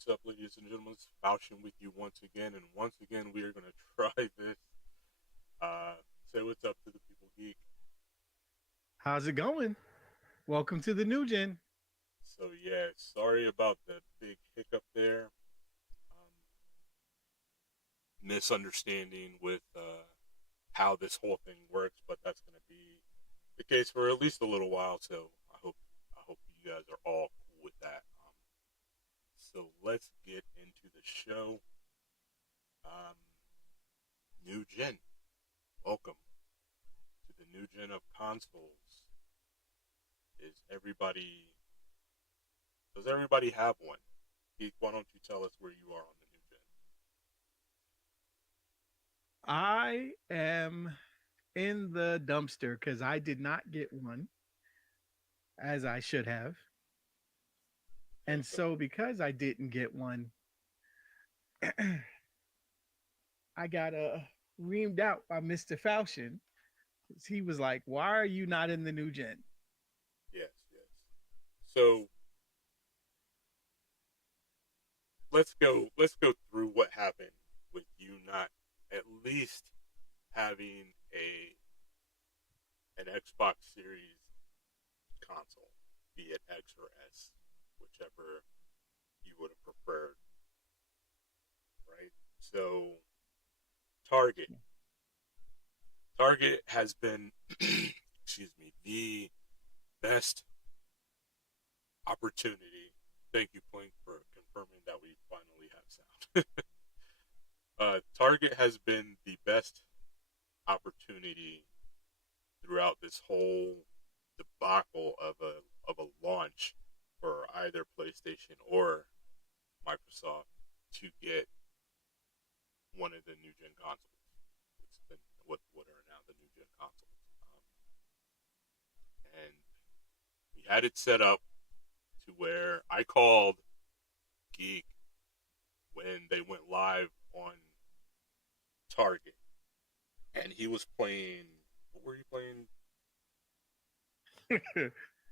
What's up, ladies and gentlemen? It's Falchion with you once again, and once again we are gonna try this. Uh, say what's up to the people, geek. How's it going? Welcome to the new gen. So yeah, sorry about the big hiccup there. Misunderstanding with how this whole thing works, but that's gonna be the case for at least a little while. So I hope you guys are all cool with that. So let's get into the show. Um, New gen, welcome to the new gen of consoles. Is everybody does everybody have one? Keith, why don't you tell us where you are on the new gen? I am in the dumpster because I did not get one as I should have. Okay, And so so, because I didn't get one, I got reamed out by Mr. Falchion. He was like, "Why are you not in the new gen?" yes, yes. So let's go through what happened with you not at least having a an Xbox Series console, be it X or S, whichever you would have preferred, right? So Target. Target has been excuse me, the best opportunity. Thank you, Plink, for confirming that we finally have sound. Target has been the best opportunity throughout this whole debacle of a launch for either PlayStation or Microsoft to get one of the new gen consoles. It's been what are now the new gen consoles, and we had it set up to where I called Geek when they went live on Target, and he was playing. What were you playing?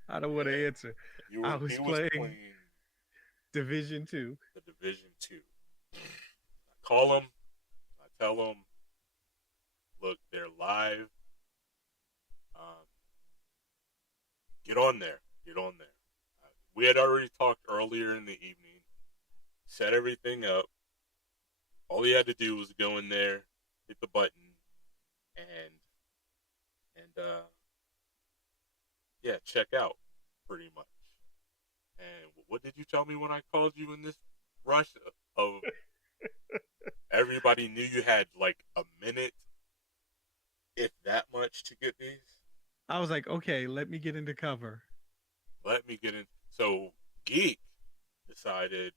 I don't want Yeah, to answer. you I were. He was was playing playing Division 2. the Division Two. I call him. I tell him, look, they're live. Um, get on there. Get on there. We had already talked earlier in the evening. Set everything up. All he had to do was go in there, hit the button, and and yeah, check out pretty much. And what did you tell me when I called you in this rush of everybody knew you had like a minute, if that much, to get these? I was like, "Okay, let me get into cover." Let me get in. So Geek decided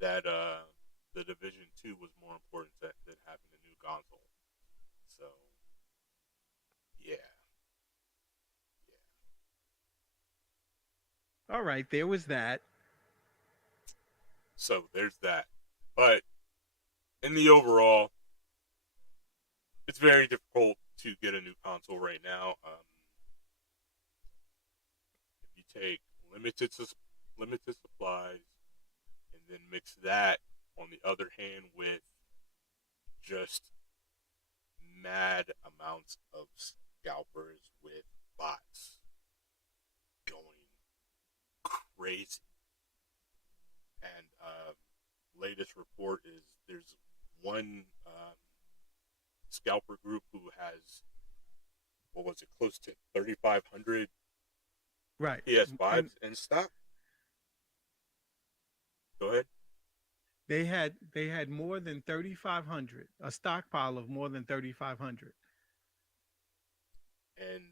that the Division Two was more important than having a new console. So yeah, yeah. All right, there was that. So there's that. But in the overall, it's very difficult to get a new console right now. If you take limited supplies and then mix that, on the other hand, with just mad amounts of scalpers with bots going crazy. And latest report is there's one scalper group who has, what was it, close to 3,500 Right. And PS5s in stock. Go ahead. they had more than 3,500, a stockpile of more than 3,500. And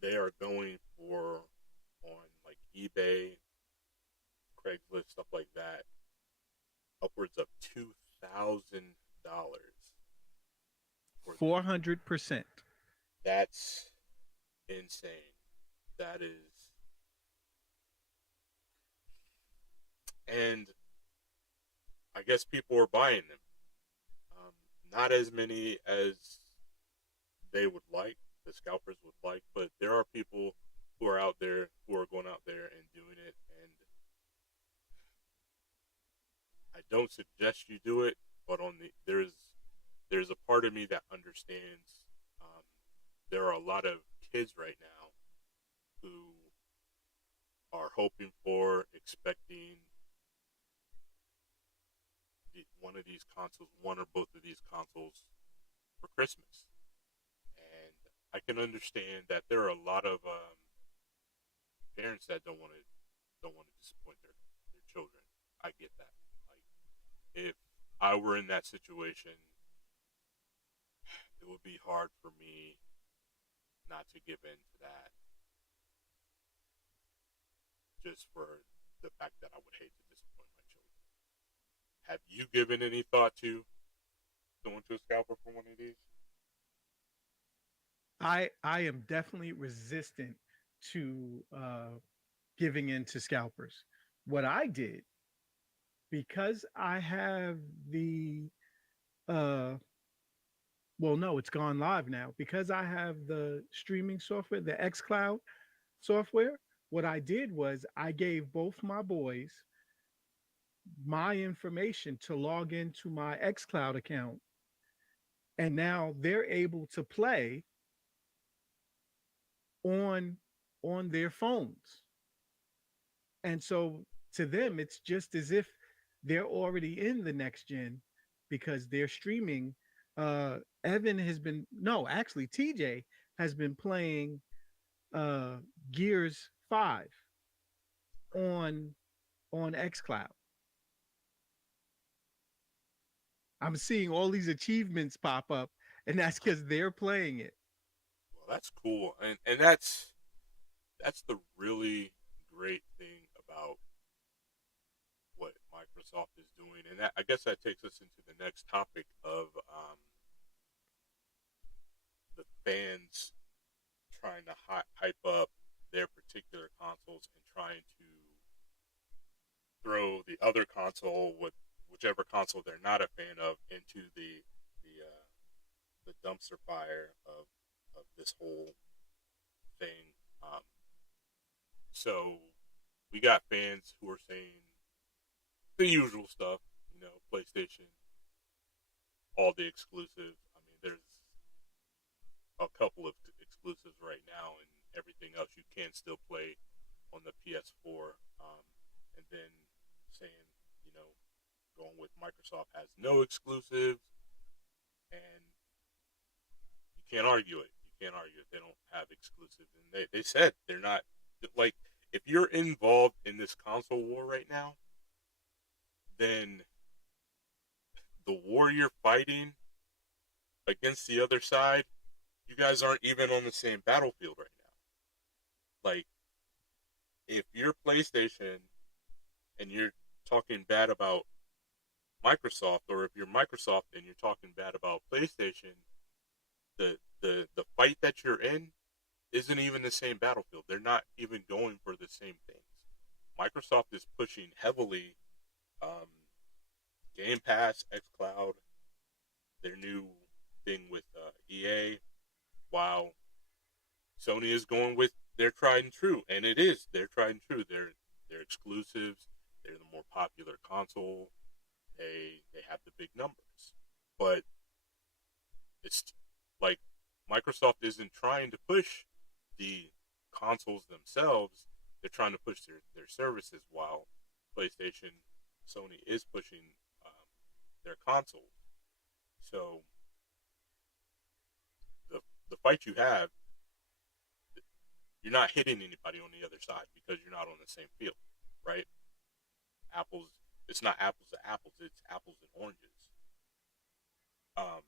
they are going for, on like eBay, Craigslist, stuff like that, upwards of $2,000 for these. 400%. That's insane. That is, and I guess people are buying them. Not as many as they would like, the scalpers would like, but there are people who are out there who are going out there and doing it. And I don't suggest you do it, but there's a part of me that understands. Um, there are a lot of kids right now who are hoping for, expecting one of these consoles, one or both of these consoles for Christmas, and I can understand that there are a lot of parents that don't want to disappoint their children. I get that. Like if I were in that situation, it would be hard for me not to give in to that, just for the fact that I would hate to disappoint my children. Have you given any thought to going to a scalper for one of these? I am definitely resistant to giving in to scalpers. What I did, because I have the uh well, no, it's gone live now. Because I have the streaming software, the xCloud software, what I did was I gave both my boys my information to log into my xCloud account, and now they're able to play on their phones. And so to them, it's just as if they're already in the next gen because they're streaming. Evan has been, no, actually, TJ has been playing uh, Gears 5 on xCloud. I'm seeing all these achievements pop up, and that's because they're playing it. Well, that's cool, and that's the really great thing about what Microsoft is doing, and I guess that takes us into the next topic of the fans trying to hype up their particular consoles and trying to throw the other console with whichever console they're not a fan of into the dumpster fire of this whole thing. Um, so we got fans who are saying the usual stuff, PlayStation, all the exclusives. I mean, there's a couple of exclusives right now, and everything else you can still play on the PS4. And then saying, you know, going with Microsoft has no exclusives, and you can't argue it. You can't argue it. They don't have exclusives, and they said they're not like if you're involved in this console war right now, then the war you're fighting against the other side, you guys aren't even on the same battlefield right now. Like, if you're PlayStation and you're talking bad about Microsoft, or if you're Microsoft and you're talking bad about PlayStation, the fight that you're in isn't even the same battlefield. They're not even going for the same things. Microsoft is pushing heavily um, Game Pass, xCloud, their new thing with EA, while Sony is going with their tried and true, and it is their tried and true. They're exclusives. They're the more popular console. They have the big numbers, but it's like Microsoft isn't trying to push the consoles themselves. They're trying to push their services, while PlayStation, Sony is pushing their console. So the the fight you have, you're not hitting anybody on the other side because you're not on the same field, right? Apples, it's not apples to apples, it's apples and oranges. Um,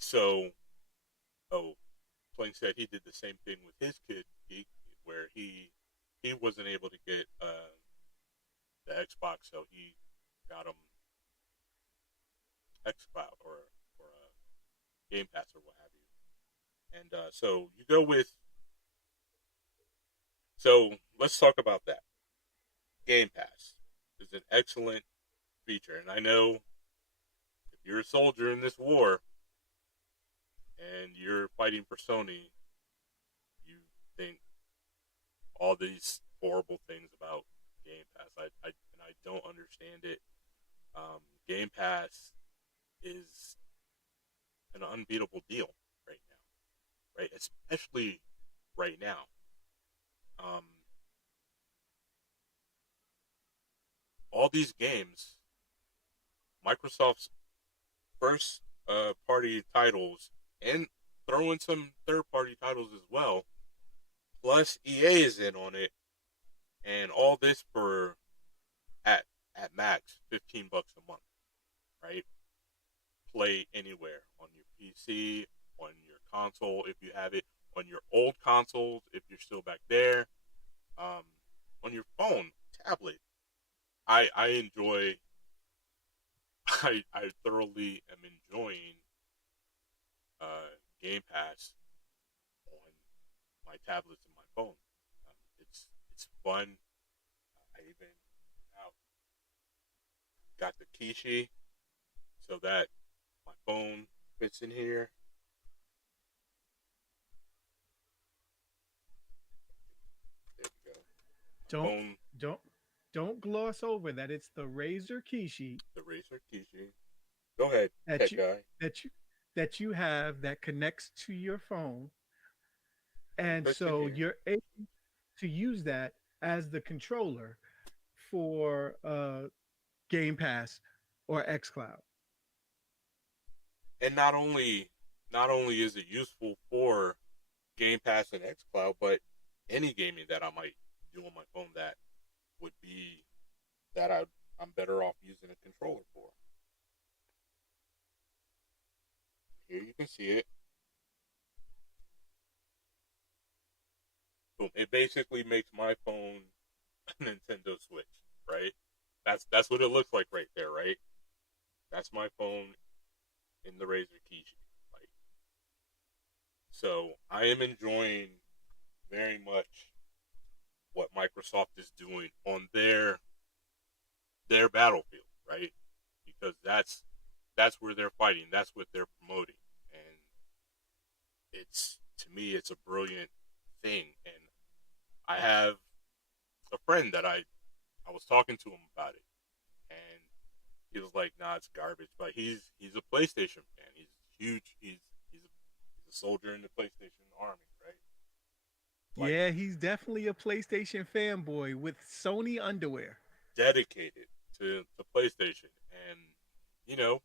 so, oh, Plank said he did the same thing with his kid, Geek, where he wasn't able to get the Xbox, so he got him XCloud or Game Pass or what have you. And so you go with. So let's talk about that. Game Pass is an excellent feature, and I know if you're a soldier in this war and you're fighting for Sony, you think all these horrible things about Game Pass. And I don't understand it. Game Pass is an unbeatable deal right now, right? Especially right now. Um, all these games, Microsoft's first party titles, and throw in some third party titles as well. Plus EA is in on it, and all this for at at max $15 a month, right? Play anywhere on your PC, on your console if you have it, on your old consoles if you're still back there, um, on your phone, tablet. I enjoy. I thoroughly am enjoying Game Pass on my tablets and my phone. It's fun. I even now got the Kishi so that my phone fits in here. There we go. My Don't phone, don't don't gloss over that it's the Razer Kishi the Razer Kishi. Go ahead, that tech you guy. that you that you have that connects to your phone, Phone and fits in so here. you're able to use that as the controller for Game Pass or XCloud. And not only is it useful for Game Pass and XCloud, but any gaming that I might do on my phone that would be that I'm better off using a controller for. Here you can see it. Boom. It basically makes my phone a Nintendo Switch, right? That's what it looks like right there, right? That's my phone in the Razer Kishi. Like, so I am enjoying very much what Microsoft is doing on their battlefield, right? Because that's where they're fighting. That's what they're promoting, and it's to me it's a brilliant thing. And I have a friend that I was talking to him about it, and he was like, "Nah, it's garbage." But he's a PlayStation fan. He's huge. He's a soldier in the PlayStation army, right? Like Yeah, he's definitely a PlayStation fanboy with Sony underwear. dedicated to PlayStation, and you know,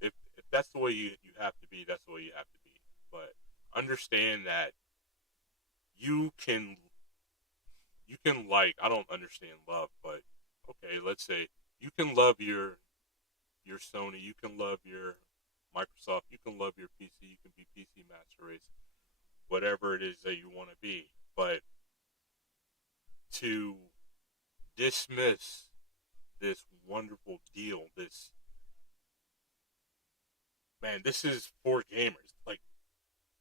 if that's the way you have to be, that's the way you have to be. But understand that you can like I don't understand love, but okay, let's say you can love your Sony, you can love your Microsoft, you can love your PC, you can be PC master race, whatever it is that you want to be. But to dismiss this wonderful deal, this is for gamers. Like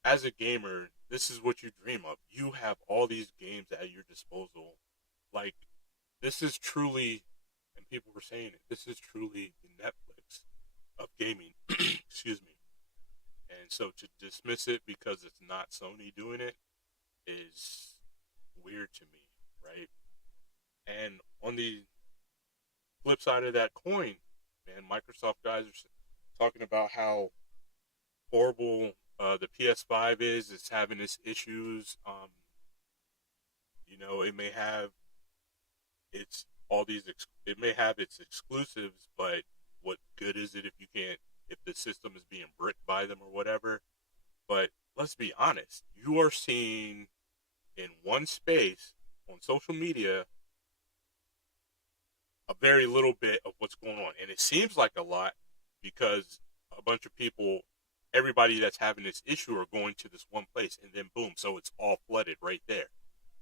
as a gamer, this is what you dream of. You have all these games at your disposal. Like this is truly, and people were saying it. This is truly the Netflix of gaming. Excuse me. And so to dismiss it because it's not Sony doing it is weird to me, right? And on the flip side of that coin, man, Microsoft guys are talking about how horrible the PS5 is. It's having its issues. It may have its all these. It may have its exclusives, but what good is it if you can't? If the system is being bricked by them or whatever. But let's be honest. You are seeing in one space on social media a very little bit of what's going on, and it seems like a lot because a bunch of people everybody that's having this issue are going to this one place and then boom, so it's all flooded right there.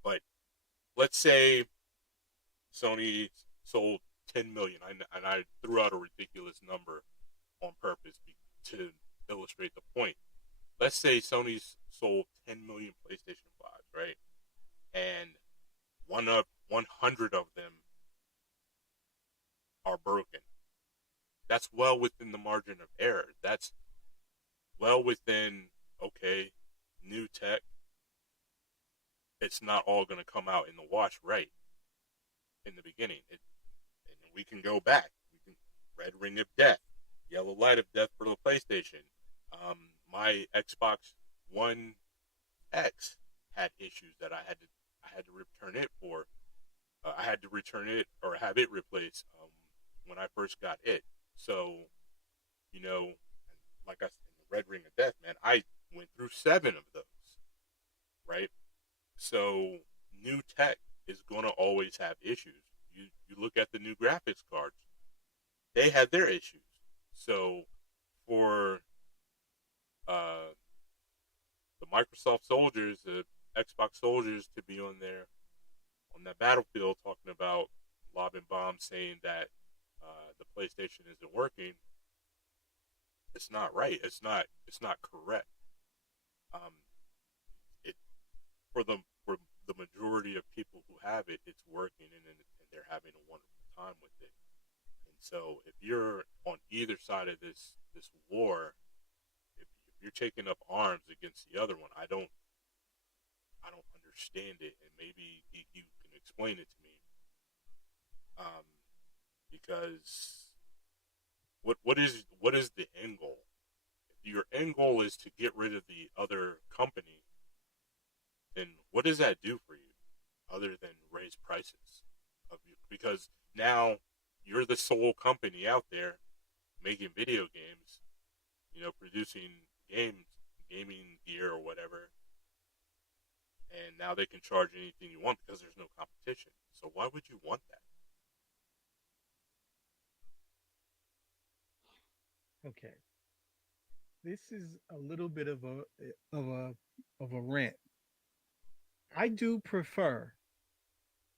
But let's say Sony sold 10 million, and I threw out a ridiculous number on purpose to illustrate the point. Let's say Sony's sold 10 million PlayStation 5s, right? And 100 of them are broken. That's well within the margin of error. That's well within, okay, new tech. It's not all going to come out in the wash right in the beginning. And we can go back. red ring of death, yellow light of death for the PlayStation. My Xbox One X had issues that I had to return it for. I had to return it or have it replaced when I first got it. So you know, like I said, in the red ring of death, man, I went through 7 of those. Right. So new tech is going to always have issues. You look at the new graphics cards; they had their issues. So for uh, the Microsoft soldiers, the Xbox soldiers, to be on there on that battlefield talking about lobbing bombs, saying that the PlayStation isn't working, it's not right. It's not correct. Um, it for the majority of people who have it, it's working and they're having a wonderful time with it. And so, if you're on either side of this war, if you're taking up arms against the other one, I don't understand it, and maybe you can explain it to me. Um, because what is the end goal? If your end goal is to get rid of the other company, then what does that do for you, other than raise prices of you? Because now you're the sole company out there making video games, producing games, gaming gear or whatever, and now they can charge anything you want because there's no competition. So why would you want that? Okay, this is a little bit of a of a rant. I do prefer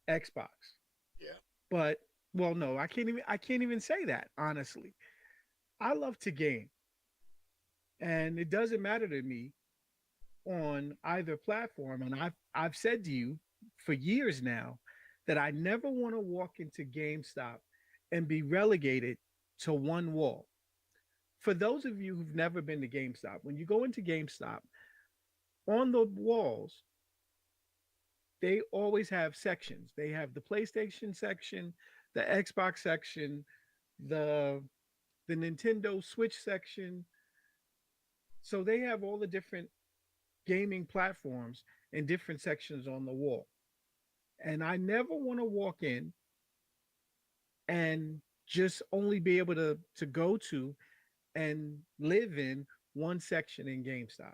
Xbox, Yeah, but well, no, I can't even say that honestly. I love to game, and it doesn't matter to me on either platform. And I've said to you for years now that I never want to walk into GameStop and be relegated to one wall. For those of you who've never been to GameStop, when you go into GameStop, on the walls, they always have sections. They have the PlayStation section, the Xbox section, the the Nintendo Switch section. So they have all the different gaming platforms in different sections on the wall. And I never want to walk in and just only be able to go to and live in one section in GameStop.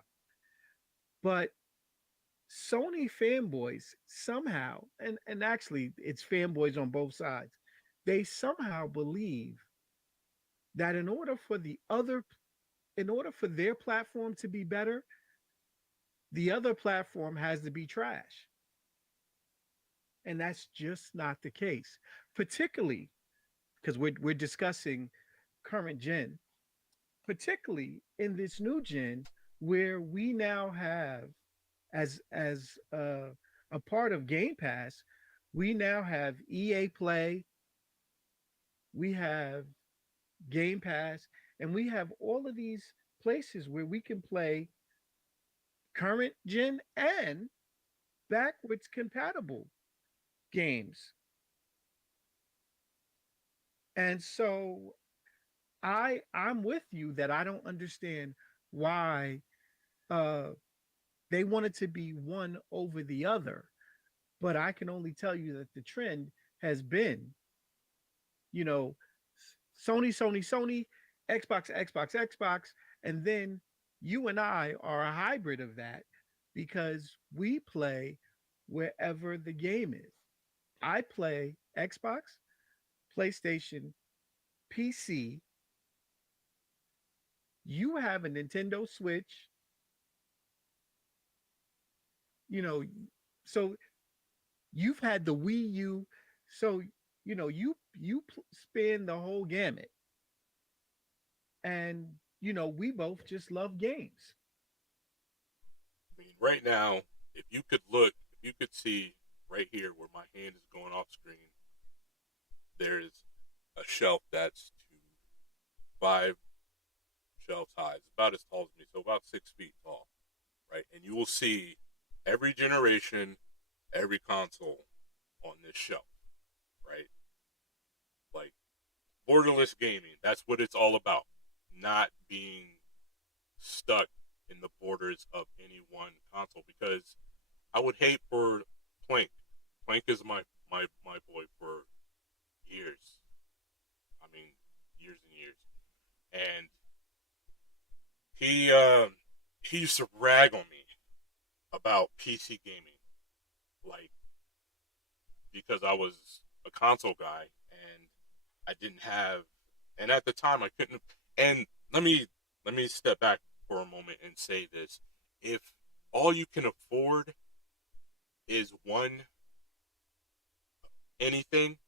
But Sony fanboys somehow, and actually it's fanboys on both sides, they somehow believe that in order for their platform to be better, the other platform has to be trash. And that's just not the case. Particularly because we're discussing current gen, particularly in this new gen where we now have as a part of Game Pass, we now have EA Play, we have Game Pass, and we have all of these places where we can play current gen and backwards compatible games. And so I'm with you that I don't understand why uh they wanted to be one over the other. But I can only tell you that the trend has been, you know, Sony, Xbox, Xbox, and then you and I are a hybrid of that because we play wherever the game is. I play Xbox, PlayStation, PC. You have a Nintendo Switch, you know, so you've had the Wii U, so you span the whole gamut, and we both just love games. I mean, right now, if you could see right here where my hand is going off screen, there's a shelf that's 5 shelves high. It's about as tall as me, so about 6 feet tall, right? And you will see every generation, every console on this shelf, right? Like Borderless gaming. That's what it's all about. Not being stuck in the borders of any one console, because I would hate for Plank. Plank is my boy for years. I mean, years and years. And he he used to rag on me about PC gaming, like because I was a console guy and I didn't have, and at the time I couldn't. And let me step back for a moment and say this: if all you can afford is one anything,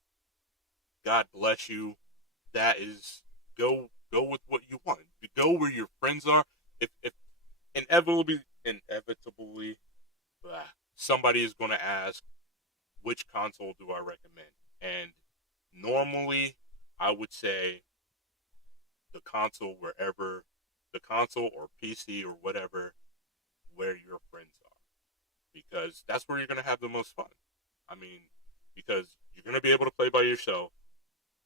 God bless you. That is, go with what you want. Go where your friends are. If inevitably, somebody is going to ask, which console do I recommend? And normally, I would say the console or PC or whatever, where your friends are, because that's where you're going to have the most fun. I mean, because you're going to be able to play by yourself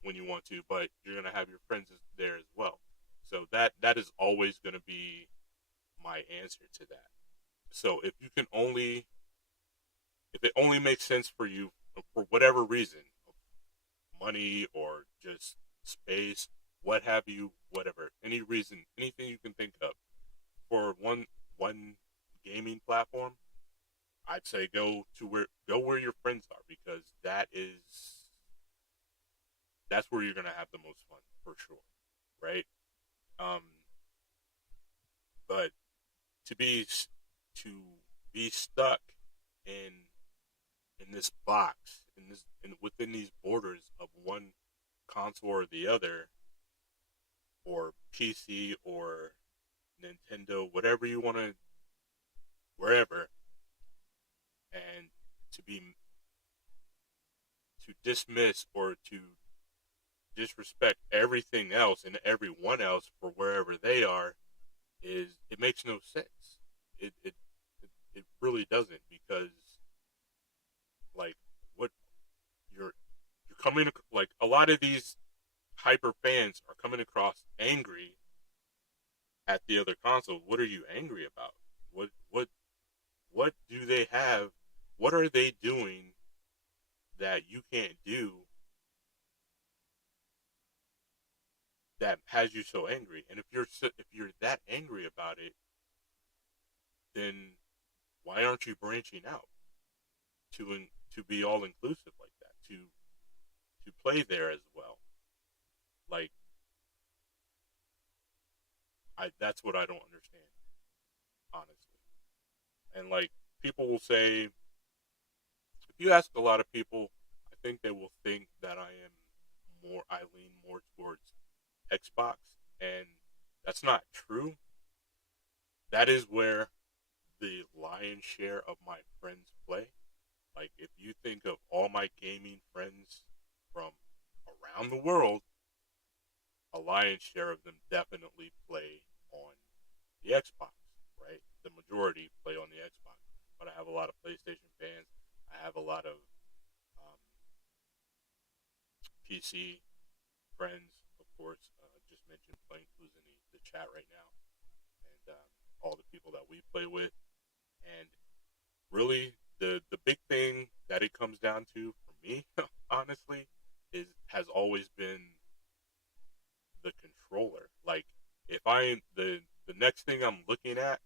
when you want to, but you're going to have your friends there as well. So that is always going to be my answer to that. So if it only makes sense for you for whatever reason, money or just space, what have you, whatever, any reason, anything you can think of for one gaming platform, I'd say go where your friends are, because that's where you're gonna have the most fun for sure, right? Um, but to be to be stuck in this box, within these borders of one console or the other, or PC or Nintendo, whatever you want to, wherever, and to be to dismiss or to disrespect everything else and everyone else for wherever they are, it makes no sense. It really doesn't, because like what you're coming, like a lot of these hyper fans are coming across angry at the other console. What are you angry about? What do they have? What are they doing that you can't do that has you so angry? And if you're that angry about it, then why aren't you branching out to be all inclusive like that? To play there as well. Like I that's what I don't understand, honestly. And like people will say, if you ask a lot of people, I think they will think that I lean more towards Xbox, and that's not true. That is where the lion's share of my friends play. Like if you think of all my gaming friends from around the world, a lion's share of them definitely play on the Xbox, right? The majority play on the Xbox. But I have a lot of PlayStation fans. I have a lot of um, PC friends, of course. Just mentioned Plank, who's in the chat right now, and all the people that we play with. And really, the big thing that it comes down to for me, honestly, has always been the controller. Like, if I the next thing I'm looking at,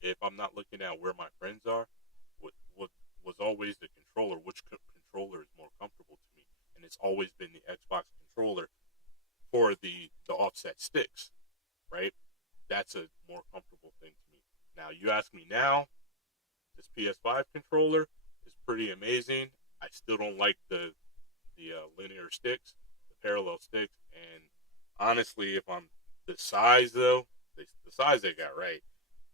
if I'm not looking at where my friends are, what was always the controller. Which controller is more comfortable to me? And it's always been the Xbox controller for the offset sticks, right? That's a more comfortable thing to me. Now, you ask me now, this PS5 controller is pretty amazing. I still don't like the linear sticks, the parallel sticks, and honestly, if I'm the size though, the size they got right.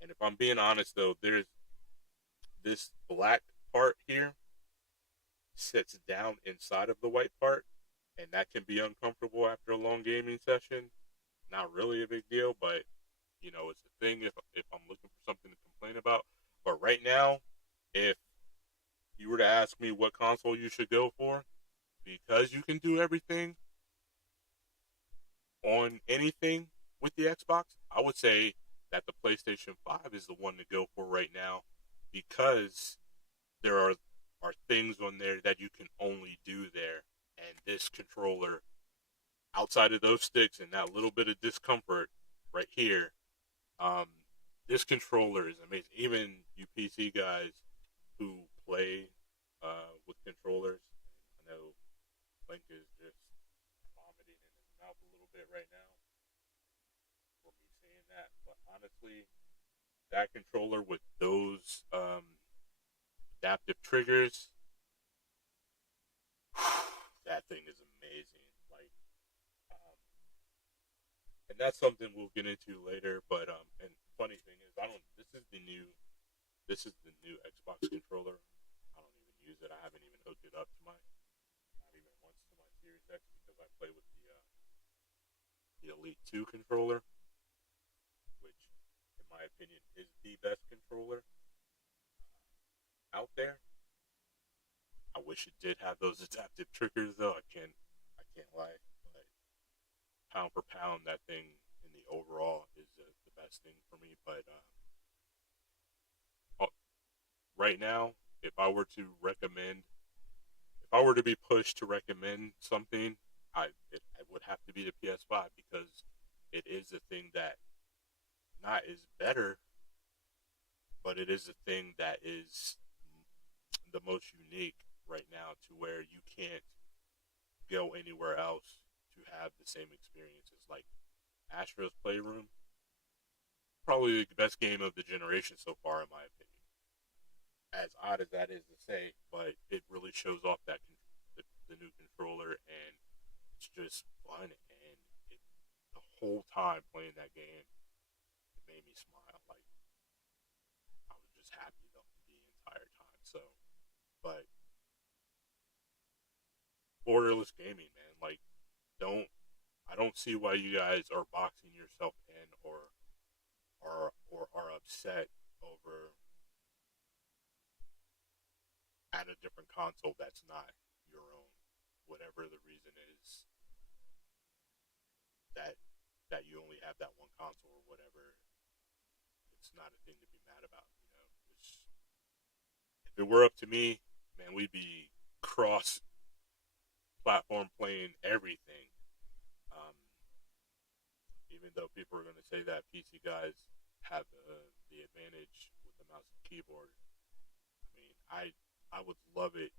And if I'm being honest though, there's this black part here sits down inside of the white part, and that can be uncomfortable after a long gaming session. Not really a big deal, but it's a thing if I'm looking for something to complain about. But right now, if you were to ask me what console you should go for, because you can do everything, on anything with the Xbox, I would say that the PlayStation 5 is the one to go for right now because there are things on there that you can only do there, and this controller, outside of those sticks and that little bit of discomfort right here, um, this controller is amazing. Even you PC guys who play with controllers, I know Link is just vomiting in his mouth a little bit right now for me saying that. But honestly, that controller with those adaptive triggers, that thing is amazing. Like, um, and that's something we'll get into later. But and funny thing is, I don't. This is the new Xbox controller. I don't even use it. I haven't even hooked it up to my, not even once to my Series X because I play with the Elite 2 controller, which, in my opinion, is the best controller out there. I wish it did have those adaptive triggers though. I can't lie. But pound for pound, that thing in the overall is the best thing for me. But right now, if I were to recommend, if I were to be pushed to recommend something, it would have to be the PS5 because it is a thing that not is better, but it is a thing that is the most unique right now to where you can't go anywhere else to have the same experiences. Like Astro's Playroom, probably the best game of the generation so far, in my opinion. As odd as that is to say, but it really shows off the new controller, and it's just fun. And the whole time playing that game, it made me smile. Like I was just happy the entire time. So, but Borderless Gaming, man, like don't I don't see why you guys are boxing yourself in or are upset over at a different console that's not your own. Whatever the reason is that that you only have that one console or whatever, it's not a thing to be mad about. It's, if it were up to me, man, we'd be cross platform playing everything. Um, Even though people are going to say that PC guys have the advantage with the mouse and keyboard, I mean, I would love it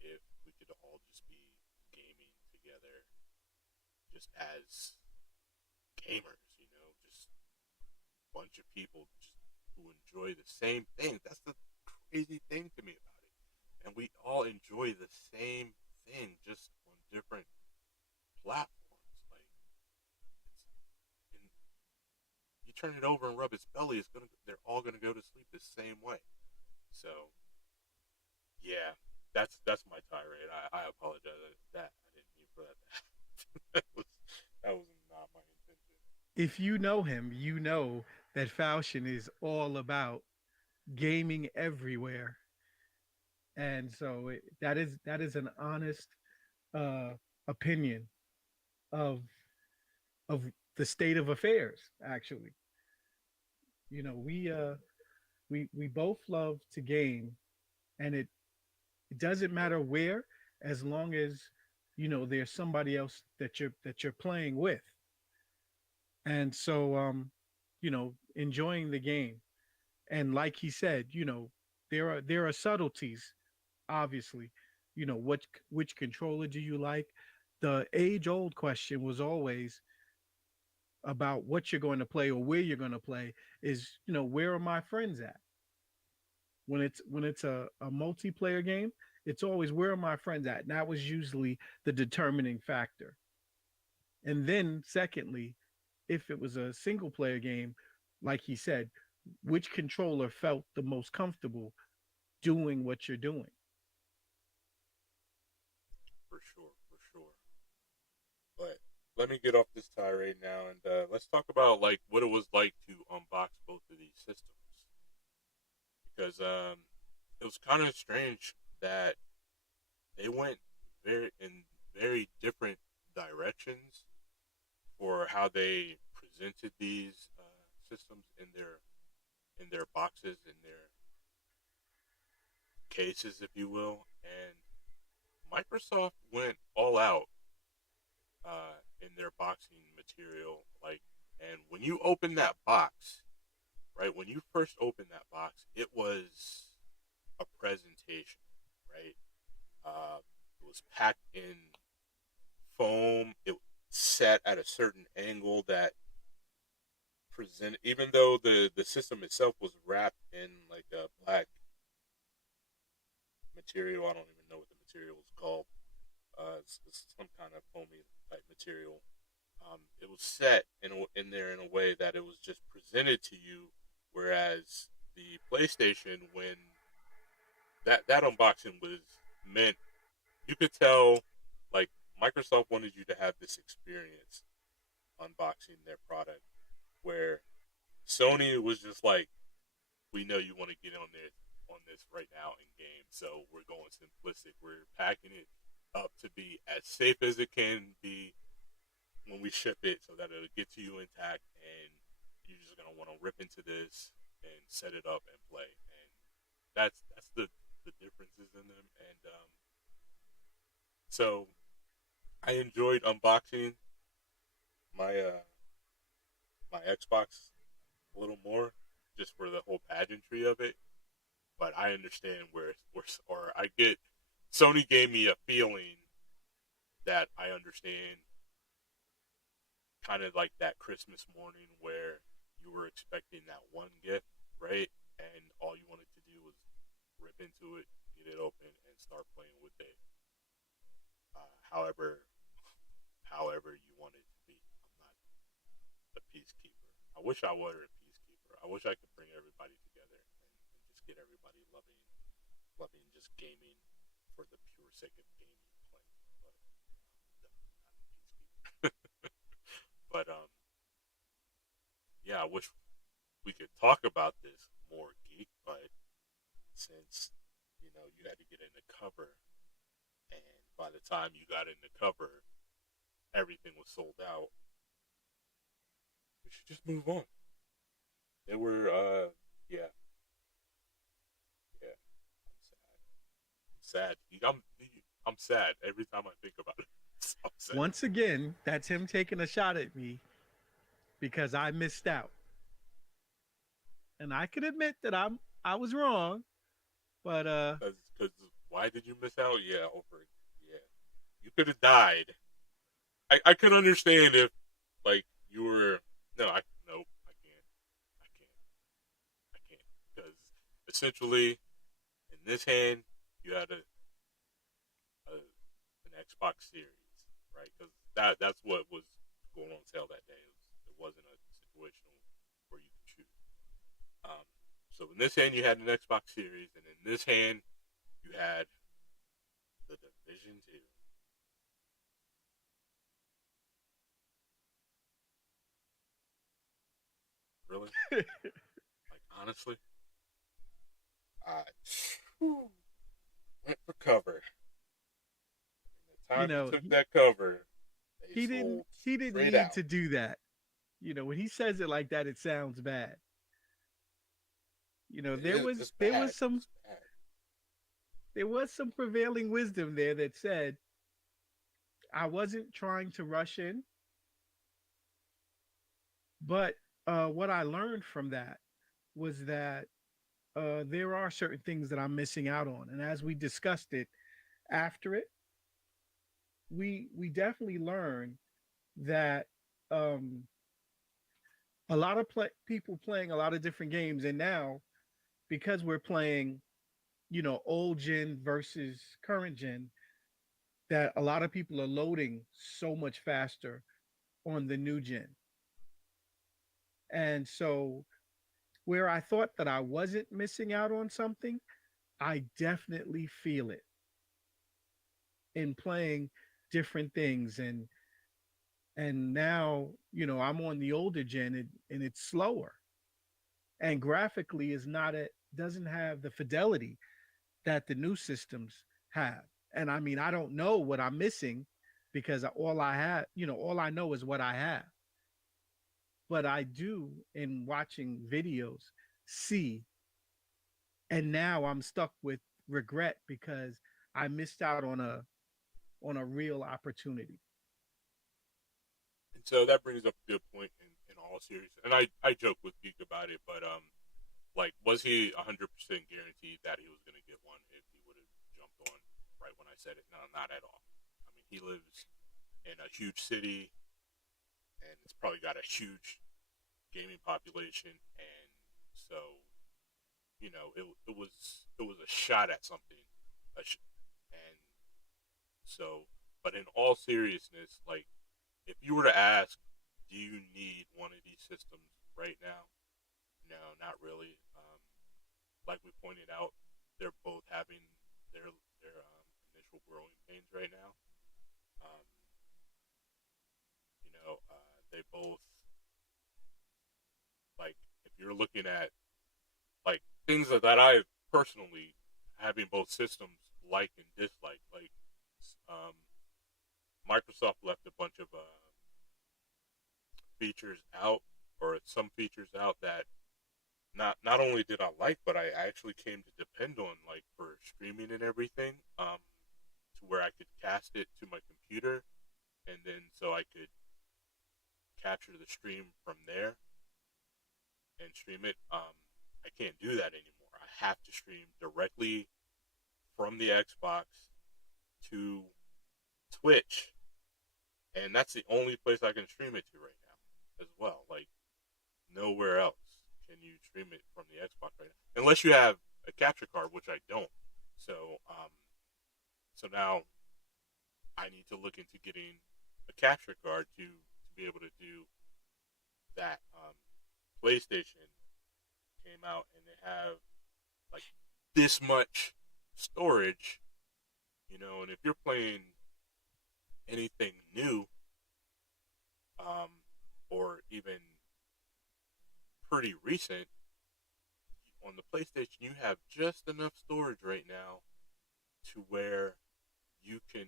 if we could all just be gaming together, just as gamers, just a bunch of people just who enjoy the same thing. That's the crazy thing to me about it. And we all enjoy the same thing, just on different platforms. Like it's, you turn it over and rub its belly, they're all gonna go to sleep the same way. So yeah, that's my tirade. I apologize that I didn't mean for that. That was not my intention. If you know him, you know that Falchion is all about gaming everywhere, and so that is an honest uh, opinion of of the state of affairs. Actually, we both love to game, and it doesn't matter where, as long as there's somebody else that you're playing with, and so enjoying the game. And like he said, there are subtleties, obviously. Which controller do you like? The age old question was always about what you're going to play or where you're going to play. Is where are my friends at? When it's a multiplayer game, it's always where are my friends at, and that was usually the determining factor. And then secondly, if it was a single player game, like he said, which controller felt the most comfortable doing what you're doing. For sure, for sure. But let me get off this tirade now, and let's talk about like what it was like to unbox both of these systems because it was kind of strange that they went very different directions for how they presented these systems in their boxes, in their cases, if you will. And Microsoft went all out in their boxing material. Like, and when you open that box, right? When you first opened that box, it was a presentation, right? It was packed in foam. It set at a certain angle that presented, even though the system itself was wrapped in like a black material. I don't even know what the material was called. It's some kind of foamy type material. It was set in there in a way that it was just presented to you, whereas the PlayStation, when that unboxing was meant, you could tell like Microsoft wanted you to have this experience unboxing their product, where Sony was just like, we know you want to get on this right now in game, so we're going simplistic. We're packing it up to be as safe as it can be when we ship it, so that it'll get to you intact, and you're just gonna want to rip into this and set it up and play. And that's the differences in them. And so I enjoyed unboxing my my Xbox a little more, just for the whole pageantry of it. But I understand or I get, Sony gave me a feeling that I understand, kind of like that Christmas morning where you were expecting that one gift, right? And all you wanted to do was rip into it, get it open, and start playing with it. However, however you want it to be. I'm not the peacekeeper. I wish I were a peacekeeper. I wish I could bring everybody together and just get everybody loving just gaming for the pure sake of gaming playing. But definitely not a peacekeeper. But yeah, I wish we could talk about this more, geek. But since you had to get in the cover, and by the time you got in the cover, everything was sold out. We should just move on. They were, yeah, yeah. I'm sad. I'm sad every time I think about it. I'm sad. Once again, that's him taking a shot at me because I missed out. And I can admit that I was wrong, but Because why did you miss out? Yeah, over. Yeah, you could have died. I could understand if like you were, no, I no, I can't because essentially in this hand you had a an Xbox Series, right? Because that's what was going on sale that day. It wasn't a situation where you could choose. Um, so in this hand you had an Xbox Series, and in this hand you had the Division Two. Really? Like honestly, I went for cover. And the you time you know, took that cover, they he didn't sold he didn't straight need out. to do that. When he says it like that, it sounds bad. There was It's there bad. was some It's bad. there was some prevailing wisdom there that said I wasn't trying to rush in, but what I learned from that was that there are certain things that I'm missing out on, and as we discussed it after it, we definitely learned that um, a lot of people playing a lot of different games, and now because we're playing, old gen versus current gen, that a lot of people are loading so much faster on the new gen. And so, where I thought that I wasn't missing out on something, I definitely feel it in playing different things. And now, I'm on the older gen, and it's slower. And graphically is not it doesn't have the fidelity that the new systems have. And I mean, I don't know what I'm missing, because all I have, all I know is what I have. But I do, in watching videos, see, and now I'm stuck with regret because I missed out on a real opportunity. And so that brings up a good point in all seriousness. And I joke with Geek about it, but like, was he 100% guaranteed that he was going to get one if he would have jumped on right when I said it? No, not at all. I mean, he lives in a huge city, and it's probably got a huge gaming population, and so it was a shot at something, and so, but in all seriousness, like, if you were to ask, do you need one of these systems right now? No, not really. Like we pointed out, they're both having their initial growing pains right now. Um, they both, like, if you're looking at like things that I personally, having both systems, like and dislike, like, um, Microsoft left a bunch of features out, or some features out that not only did I like, but I actually came to depend on, like, for streaming and everything, to where I could cast it to my computer, and then so I could capture the stream from there and stream it. I can't do that anymore. I have to stream directly from the Xbox to Twitch, and that's the only place I can stream it to right now, as well. Like, nowhere else can you stream it from the Xbox right now, unless you have a capture card, which I don't. So, so now I need to look into getting a capture card to be able to do that. PlayStation came out and they have, like, this much storage, and if you're playing anything new, um, or even pretty recent on the PlayStation, you have just enough storage right now to where you can,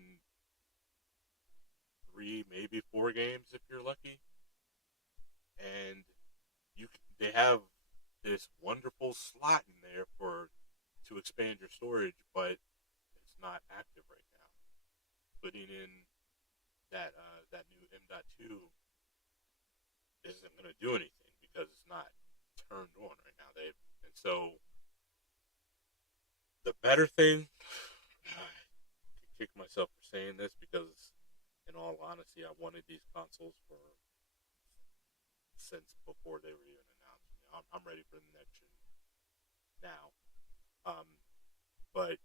3, maybe 4 games if you're lucky, and they have this wonderful slot in there for to expand your storage, but it's not active right now. Putting in that new M.2 isn't going to do anything because it's not turned on right now. And so the better thing, I can kick myself for saying this because, in all honesty, I wanted these consoles for since before they were even announced. I'm ready for the next gen now. Um, but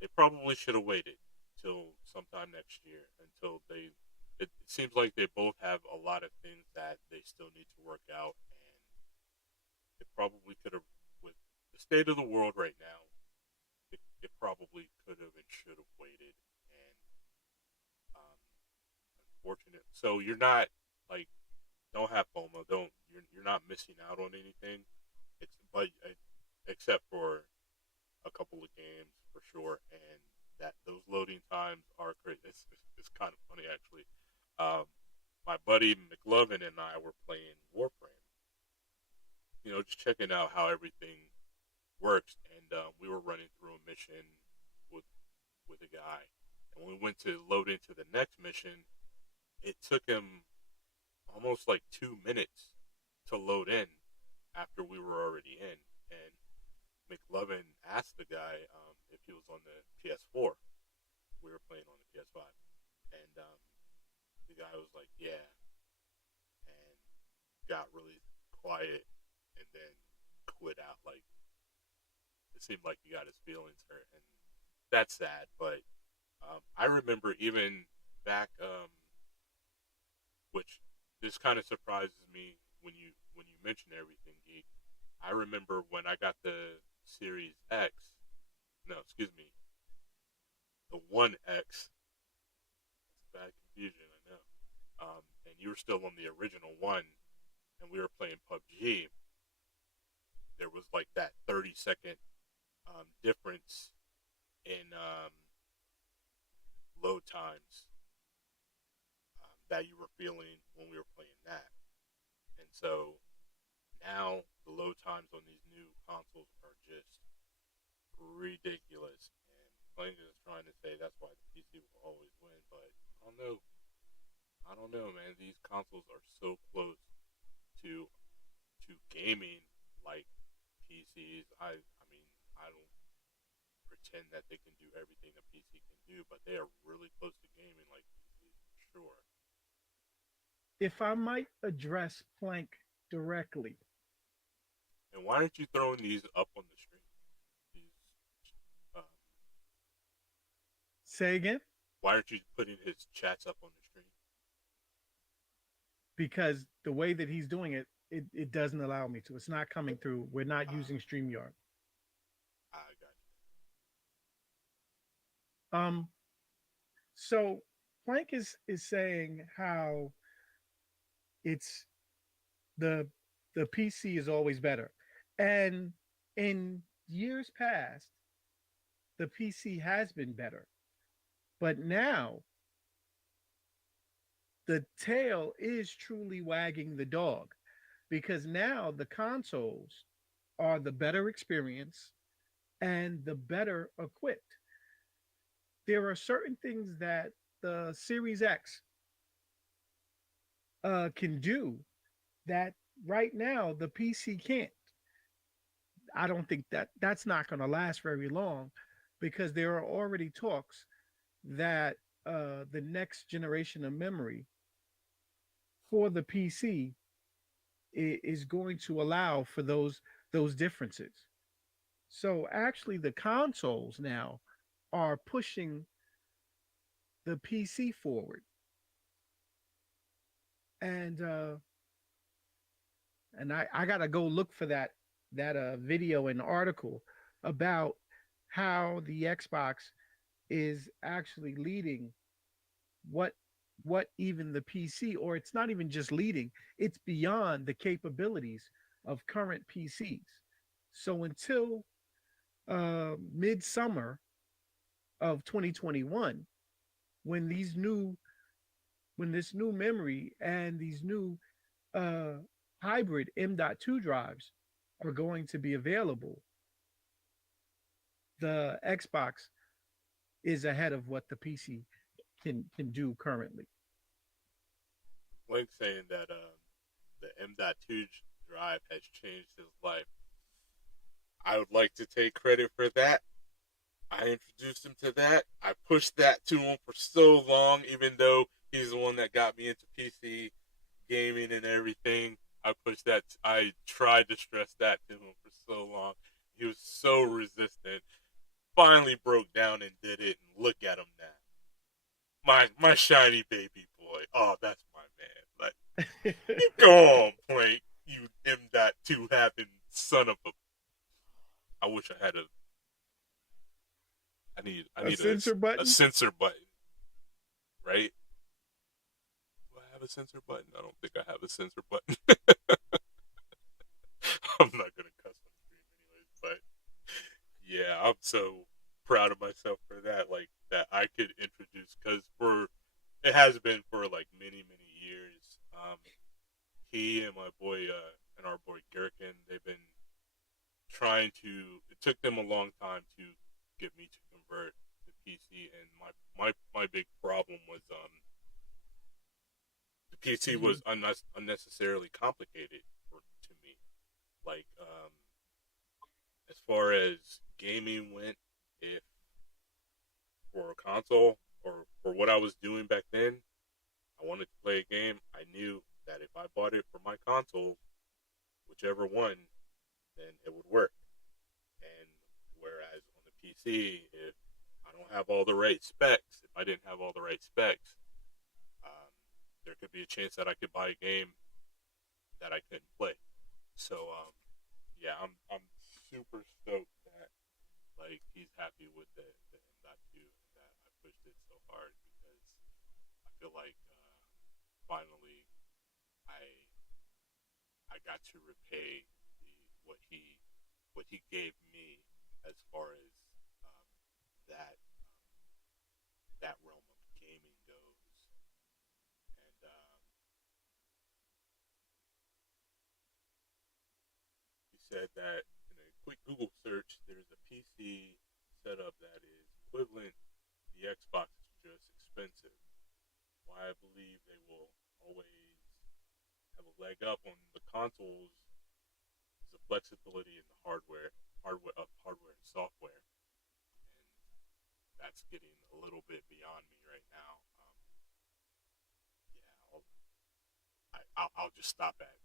they probably should have waited till sometime next year until they. It seems like they both have a lot of things that they still need to work out, and it probably could have, with the state of the world right now, it probably could have and should have waited. And, um, unfortunate. So you're not, like, don't have FOMO. You're not missing out on anything. But except for a couple of games for sure, and that those loading times are crazy. It's kind of funny, actually. Um, my buddy McLovin and I were playing Warframe. Just checking out how everything works, and we were running through a mission with with a guy, and when we went to load into the next mission, it took him almost like 2 minutes to load in after we were already in, and McLovin asked the guy, if he was on the PS4. We were playing on the PS5, and the guy was like, "Yeah," and got really quiet, and then quit out. Like, it seemed like he got his feelings hurt, and that's sad. But I remember even back, which this kind of surprises me when you mention everything, Geek. I remember when I got the Series X. No, excuse me, the One X. It's bad confusion, I know. And you were still on the original one, and we were playing PUBG. There was like that 30-second difference in load times that you were feeling when we were playing that. And so now the load times on these new consoles are just ridiculous. And Clank is trying to say that's why the PC will always win, but I don't know. I don't know, man. These consoles are so close to gaming like PCs. I mean, I don't pretend that they can do everything a PC can do, but they are really close to gaming like PCs for sure. If I might address Plank directly, And why aren't you throwing these up on the screen? These, um, say again, why aren't you putting his chats up on the screen? because the way that he's doing it, it doesn't allow me to. It's not coming through. We're not Ah, using StreamYard. I got Um, so Plank is saying how it's the the PC is always better, and in years past, the PC has been better, but now the tail is truly wagging the dog because now the consoles are the better experience and the better equipped. There are certain things that the Series X can do that right now the PC can't. I don't think that that's not going to last very long because there are already talks that the next generation of memory for the PC is going to allow for those differences. So actually, the consoles now are pushing the PC forward, and I gotta go look for that video and article about how the Xbox is actually leading what even the PC, or it's not even just leading, it's beyond the capabilities of current PCs. So until midsummer of 2021, when these new when this new memory and these new uh, hybrid M.2 drives are going to be available, the Xbox is ahead of what the PC can do currently. you. Link saying that the M.2 drive has changed his life. I would like to take credit for that. I introduced him to that. I pushed that to him for so long, even though he's the one that got me into PC gaming and everything. I pushed that. I tried to stress that to him for so long. He was so resistant. Finally broke down and did it. And look at him now. My shiny baby boy. Oh, that's my man. Like, you go on, Plank. You M.2 having son of a. I wish I had a. I A need sensor a button. censor button, right? Do I have a censor button? I don't think I have a censor button. I'm not gonna cuss on stream anyways, but yeah, I'm so proud of myself for that. Like that, I could introduce because for it has been for like many years. He and my boy and our boy Gherkin, they've been trying to. It took them a long time to get me to convert to PC, and my big problem was the PC Mhm. was unnecessarily complicated to me. Like as far as gaming went, if for a console or for what I was doing back then, I wanted to play a game. I knew that if I bought it for my console, whichever one, then it would work. And whereas on the PC, if I don't have all the right specs, if I didn't have all the right specs, um, there could be a chance that I could buy a game that I couldn't play. So yeah, I'm super stoked that like he's happy with the M.2 and that I pushed it so hard because I feel like finally I I got to repay what he gave me as far as um, that that realm of gaming goes, and said that in a quick Google search, there's a PC setup that is equivalent to the Xbox. It's just expensive. Why I believe they will always have a leg up on the consoles is the flexibility in the hardware and software, and that's getting a little bit beyond me right now. Yeah, I'll just stop at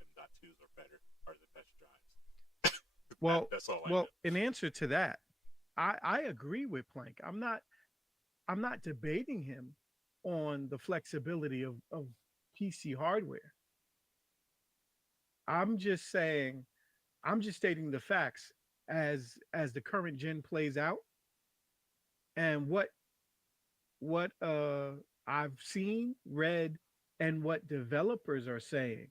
M.2s are better, are the best drives. Well, That's all I well, know. in answer to that, I agree with Plank. I'm not debating him on the flexibility of PC hardware. I'm just saying, I'm just stating the facts as the current gen plays out and what I've seen, read, and what developers are saying.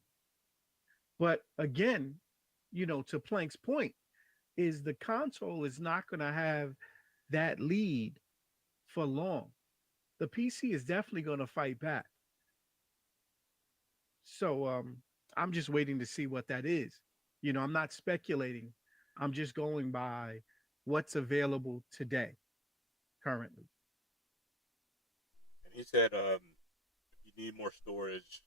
But again, to Plank's point, is the console is not going to have that lead for long. The PC is definitely going to fight back. So I'm just waiting to see what that is. I'm not speculating. I'm just going by what's available today, currently. And he said, if you need more storage,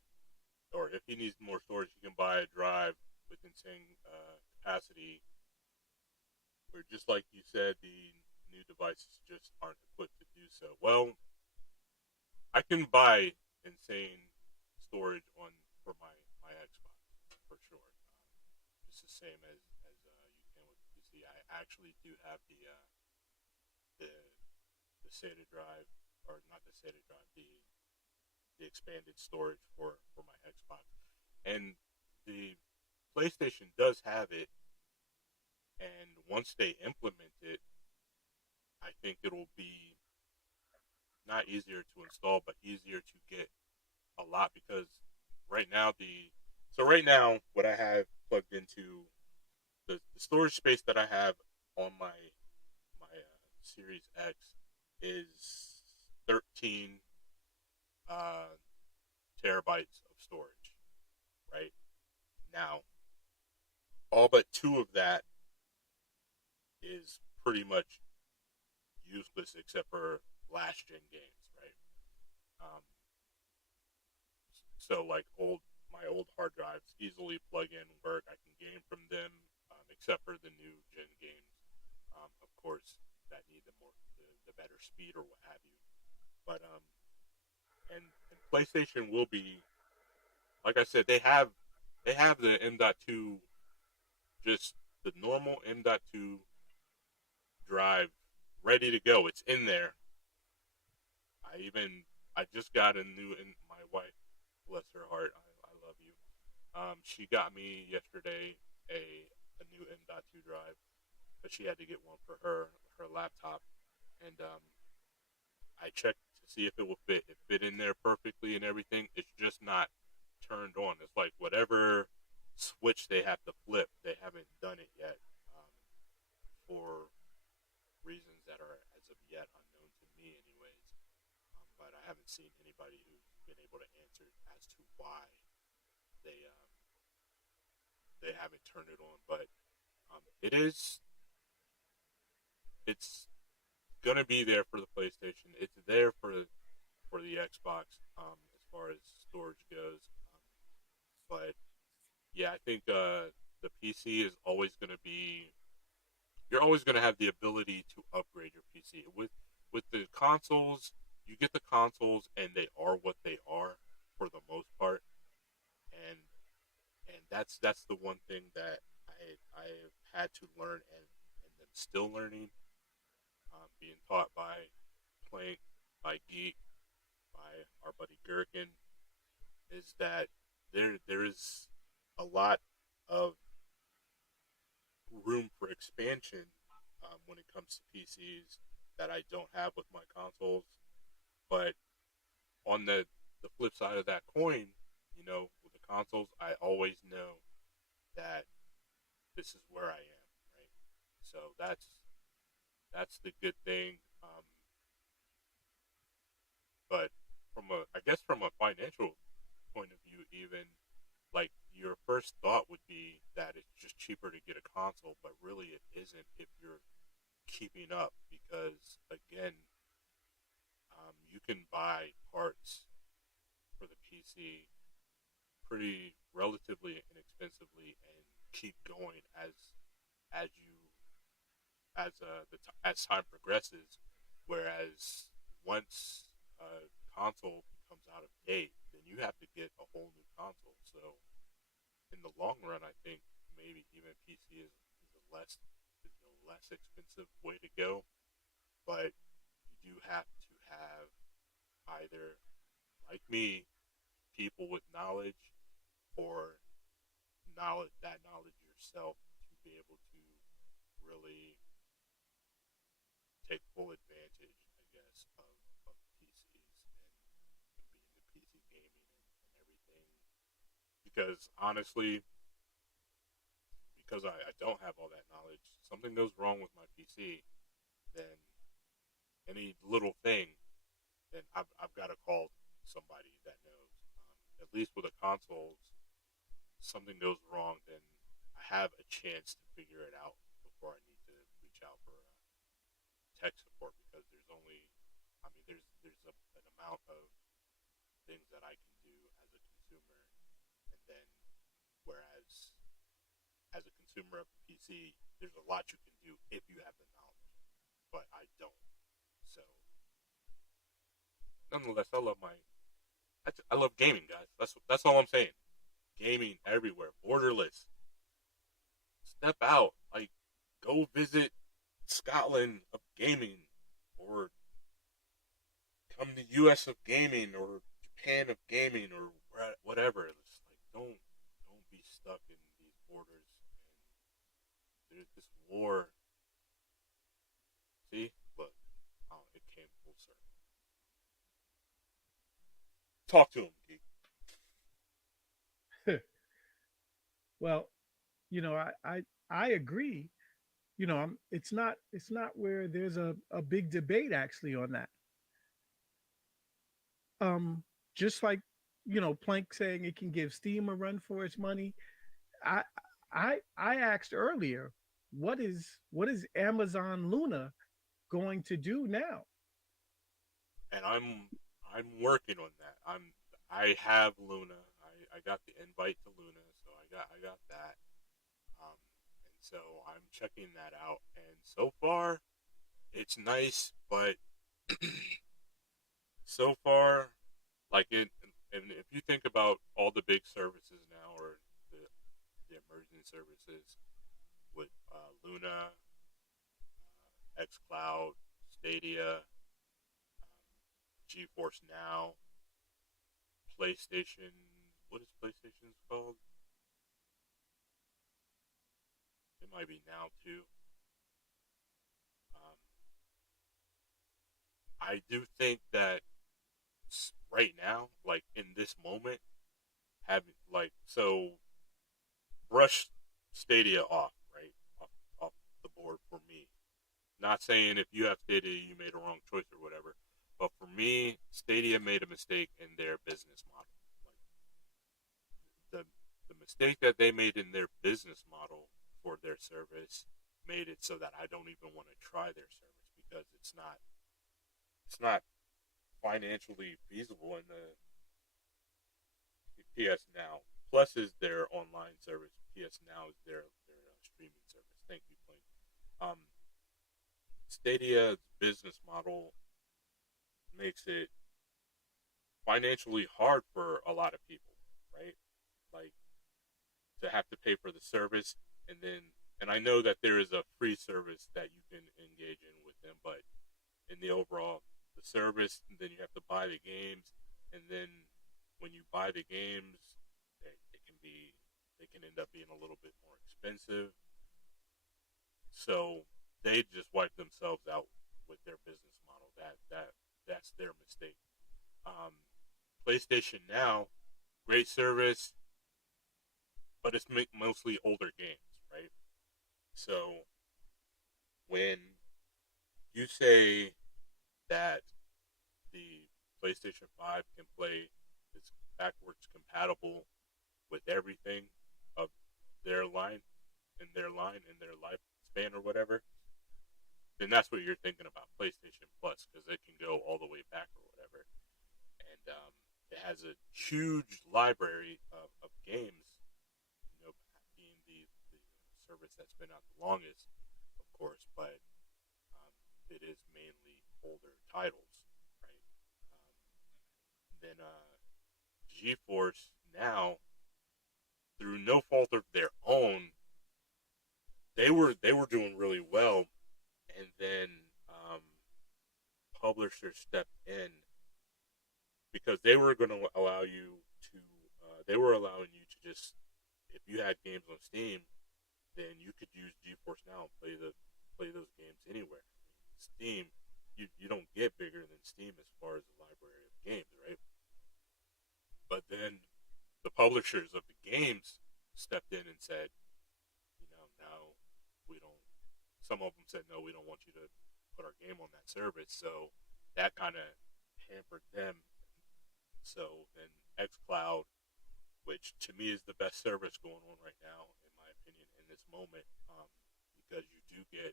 or if he needs more storage, you can buy a drive with insane capacity. Where just like you said, the new devices just aren't equipped to do so. Well, I can buy insane storage on for my Xbox for sure. Just the same as you can with the PC. I actually do have the the SATA drive, or not the SATA drive, the expanded storage for my Xbox, and the PlayStation does have it. And once they implement it, I think it'll be not easier to install, but easier to get a lot because right now what I have plugged into the storage space that I have on my Series X is 13 uh, terabytes of storage. Right now, all but two of that is pretty much useless except for last gen games. Right. Um, so like my old hard drives easily plug in, work. I can game from them, except for the new gen games. Of course, that need the better speed or what have you. But and PlayStation will be, like I said, they have the M.2, just the normal M.2 drive ready to go. It's in there. I even I just got a new, and my wife, bless her heart, I love you. She got me yesterday a new M.2 drive, but she had to get one for her laptop, and I checked to see if it will fit. It fit in there perfectly and everything. It's just not turned on. It's like whatever switch they have to flip, they haven't done it yet, for reasons that are as of yet unknown to me, anyways. But I haven't seen anybody who's been able to answer as to why they they haven't turned it on. But it's gonna be there for the PlayStation. It's there for the Xbox, as far as storage goes. But yeah, I think the PC is always gonna be. You're always gonna have the ability to upgrade your PC with the consoles. You get the consoles, and they are what they are for the most part, and that's the one thing that I have had to learn, and I'm still learning, being taught by Plank, by Geek, by our buddy Gherkin, is that there is a lot of room for expansion, when it comes to PCs that I don't have with my consoles. But on the flip side of that coin, with the consoles, I always know that this is where I am, right? So that's the good thing. But I guess from a financial point of view, even, like, your first thought would be that console, but really it isn't if you're keeping up because again, you can buy parts for the PC pretty relatively inexpensively and keep going as you as time progresses. Whereas once a console becomes out of date, then you have to get a whole new console. So in the long run, I think maybe even PC is a less expensive way to go. But you do have to have either, like me, people with knowledge or knowledge yourself to be able to really take full advantage, I guess, of PCs and being the PC gaming and everything. Because honestly, because I don't have all that knowledge, something goes wrong with my PC, then any little thing, then I've got to call somebody that knows. At least with the consoles, something goes wrong, then I have a chance to figure it out before I need to reach out for tech support because there's only, I mean, an amount of things that I can do as a consumer, and then whereas as a consumer of a PC, there's a lot you can do if you have the knowledge, but I don't. So nonetheless, I love gaming, guys. That's all I'm saying. Gaming everywhere, borderless. Step out, like go visit Scotland of gaming, or come to U.S. of gaming, or Japan of gaming, or whatever. It's like don't be stuck in these borders. And there's this war. See, look, oh, it came full circle. Talk to him, Geek. Well, I agree. It's not where there's a big debate actually on that. Um, just like Plank saying it can give Steam a run for its money. I I asked earlier, what is Amazon Luna going to do now? And I'm working on that. I have Luna. I got the invite to Luna, so I got that. And so I'm checking that out. And so far, it's nice, but so far, like it. And if you think about all the big services now, or the emerging services with Luna, XCloud, Stadia, GeForce Now, PlayStation. What is PlayStation's called? It might be Now too. Um, I do think that right now, like in this moment, having like so brush Stadia off, right, off the board for me. Not saying if you have Stadia you made a wrong choice or whatever, but for me, Stadia made a mistake in their business model. Like the mistake that they made in their business model for their service made it so that I don't even want to try their service because it's not financially feasible in the PS Now. Plus is their online service. PS Now is their streaming service. Thank you, Plink. Um, Stadia's business model makes it financially hard for a lot of people, right? Like to have to pay for the service and I know that there is a free service that you can engage in with them, but in the overall the service, then you have to buy the games, and then when you buy the games, it can be they can end up being a little bit more expensive. So they just wipe themselves out with their business model. That's their mistake. Um, PlayStation Now, great service, but it's mostly older games, right? So when you say that the PlayStation 5 can play is backwards compatible with everything of their line, in their line, in their lifespan or whatever, then that's what you're thinking about, PlayStation Plus, because it can go all the way back or whatever. And it has a huge library of games, being the service that's been out the longest, of course, but it is mainly older titles, right? Then GeForce now, through no fault of their own, they were doing really well, and then um, publishers stepped in because they were going to allow you to. They were allowing you to just, if you had games on Steam, then you could use GeForce Now and play those games anywhere. Steam, you don't get bigger than Steam as far as the library of games, right? But then the publishers of the games stepped in and said, no, we don't. Some of them said, no, we don't want you to put our game on that service. So that kind of hampered them. So then xCloud, which to me is the best service going on right now, in my opinion, in this moment, because you do get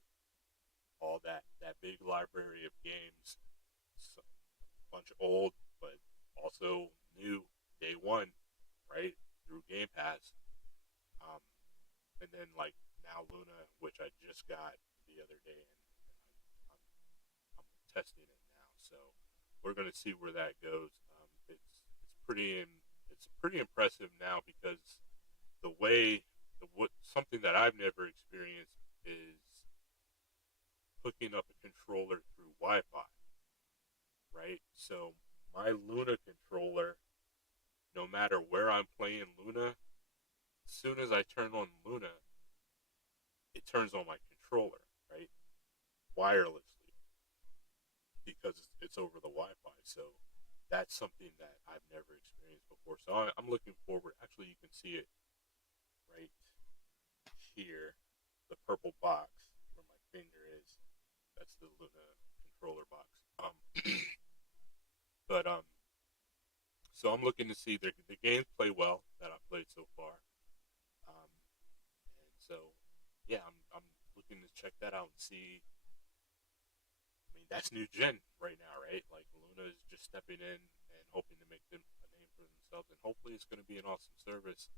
all that big library of games, a bunch of old, but also new day one, right, through Game Pass, um, and then like now Luna, which I just got the other day, and I'm testing it now, so we're gonna see where that goes. It's pretty impressive now because the way what something that I've never experienced is hooking up a controller through Wi-Fi, right? So my Luna controller, no matter where I'm playing Luna, as soon as I turn on Luna, it turns on my controller, right? Wirelessly, because it's over the Wi-Fi. So that's something that I've never experienced before. So I'm looking forward. Actually, you can see it right here, the purple box where my finger is. That's the Luna controller box. But so I'm looking to see the games play well that I've played so far. And so yeah, I'm looking to check that out and see. I mean, that's new gen right now, right? Like Luna is just stepping in and hoping to make them a name for themselves, and hopefully it's going to be an awesome service.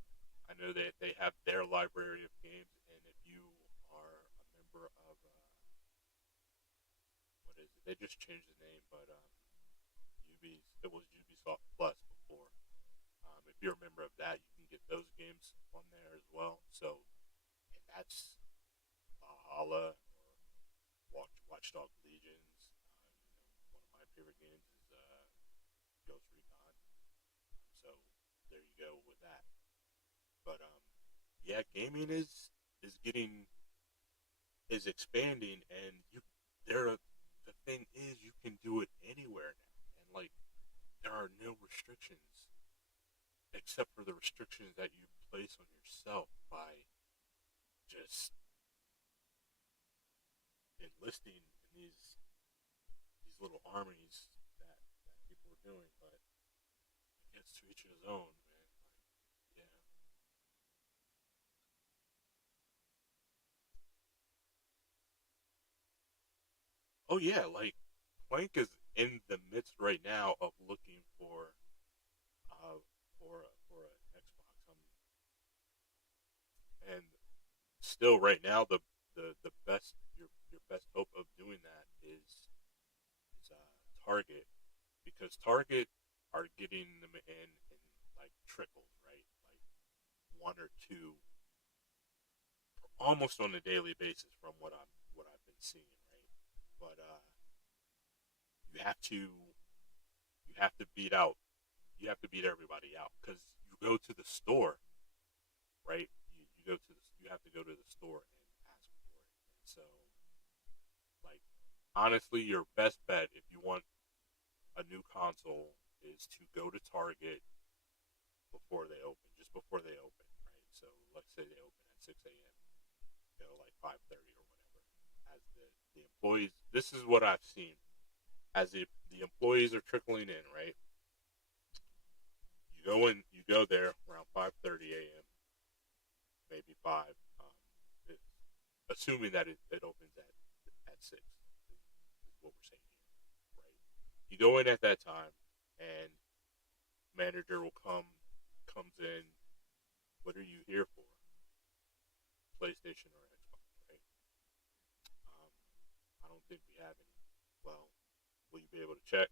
I know that they have their library of games, and if you are a member of what is it? They just changed the name, but it was Ubisoft Plus before. If you're a member of that, you can get those games on there as well. So, and that's Valhalla or Watchdog Legions. One of my favorite games is Ghost Recon. So there you go with that. But yeah, gaming is expanding, and the thing is, you can do it anywhere now, and like there are no restrictions except for the restrictions that you place on yourself by just enlisting in these little armies that people are doing. But I guess to each his own, man. Like, yeah. Oh yeah, like Plank is in the midst right now of looking uh for an Xbox. And still right now the best your best hope of doing that is Target, because Target are getting them in like trickles, right? Like one or two almost on a daily basis from what I've been seeing, right? But you have to you have to beat out you have to beat everybody out, because you go to the store, right? You have to go to the store and ask for it. And so, like, honestly, your best bet if you want a new console is to go to Target before they open, just before they open, right? So let's say they open at 6 a.m. Go like 5:30 or whatever. As the employees, this is what I've seen. As the employees are trickling in, right? You go there around 5:30 a.m., maybe 5. assuming that it opens at 6 is what we're saying here, right? You go in at that time, and manager will comes in. What are you here for? PlayStation or Xbox, right? Um, I don't think we have any. Well, will you be able to check?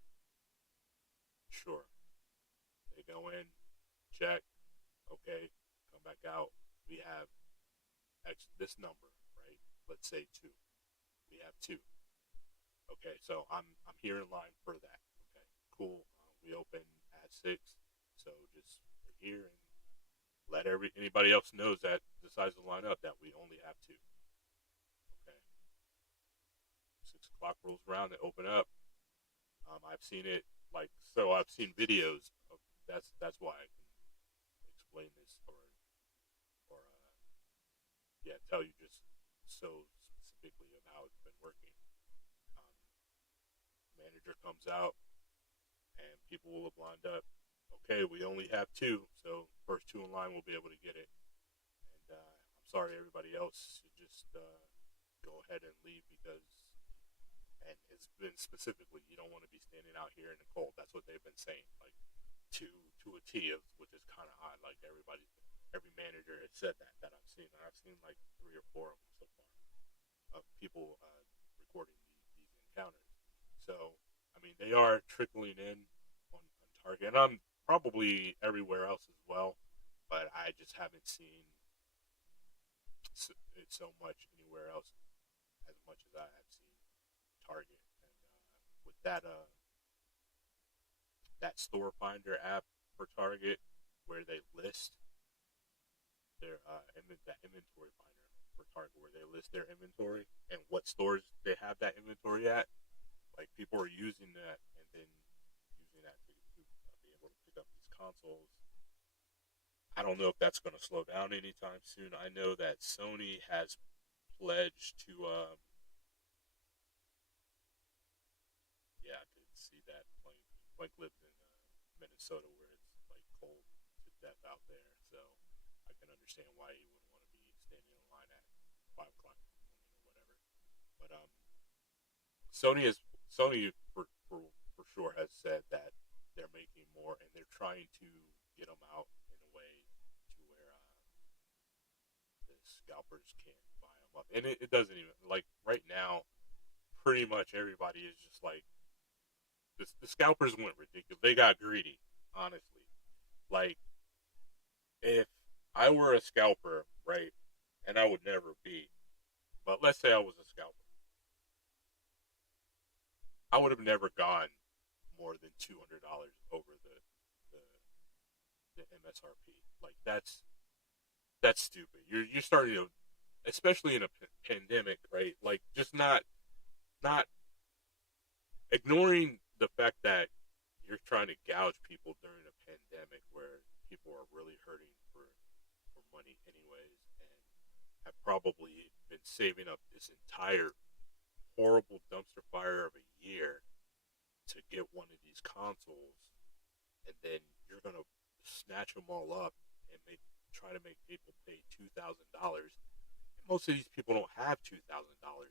Sure. They go in, check. Okay, come back out. We have X this number, right? Let's say two. We have two. Okay, so I'm here in line for that. Okay, cool. We open at 6, so just we're here and let anybody else knows that decides to line up that we only have two. Okay, 6 o'clock rolls around, they open up. I've seen it like so. I've seen videos of that's why I can explain this or yeah, tell you just so specifically of how it's been working. Um, Manager comes out and people will have lined up. Okay, we only have two, so first two in line will be able to get it. And I'm sorry, everybody else should just go ahead and leave because, and it's been specifically, you don't want to be standing out here in the cold. That's what they've been saying, like to a T, which is kind of odd. Like every manager has said that I've seen. I've seen like 3 or 4 of them so far of people recording these encounters. So I mean, they are trickling in on Target, and I'm probably everywhere else as well. But I just haven't seen it so much anywhere else as much as I have seen Target. And with that store finder app for Target, where they list their that inventory finder for Target, where they list their inventory and what stores they have that inventory at. Like people are using that and then using that to be able to pick up these consoles. I don't know if that's going to slow down anytime soon. I know that Sony has pledged to, yeah, I could see that playing. Like lived in Minnesota where it's like cold to death out there, so I can understand why you wouldn't want to be standing in line at 5 o'clock in the morning or whatever. But Sony for sure has said that they're making more and they're trying to get them out in a way to where the scalpers can't buy them up, and it doesn't even like right now. Pretty much everybody is just like the scalpers went ridiculous. They got greedy, honestly. Like if I were a scalper, right, and I would never be, but let's say I was a scalper, I would have never gone more than $200 over the the MSRP. Like that's stupid. You're starting to, especially in a pandemic, right? Like just not ignoring the fact that you're trying to gouge people during a pandemic where people are really hurting for money anyways and have probably been saving up this entire horrible dumpster fire of a year to get one of these consoles, and then you're gonna snatch them all up and try to make people pay $2,000. Most of these people don't have $2,000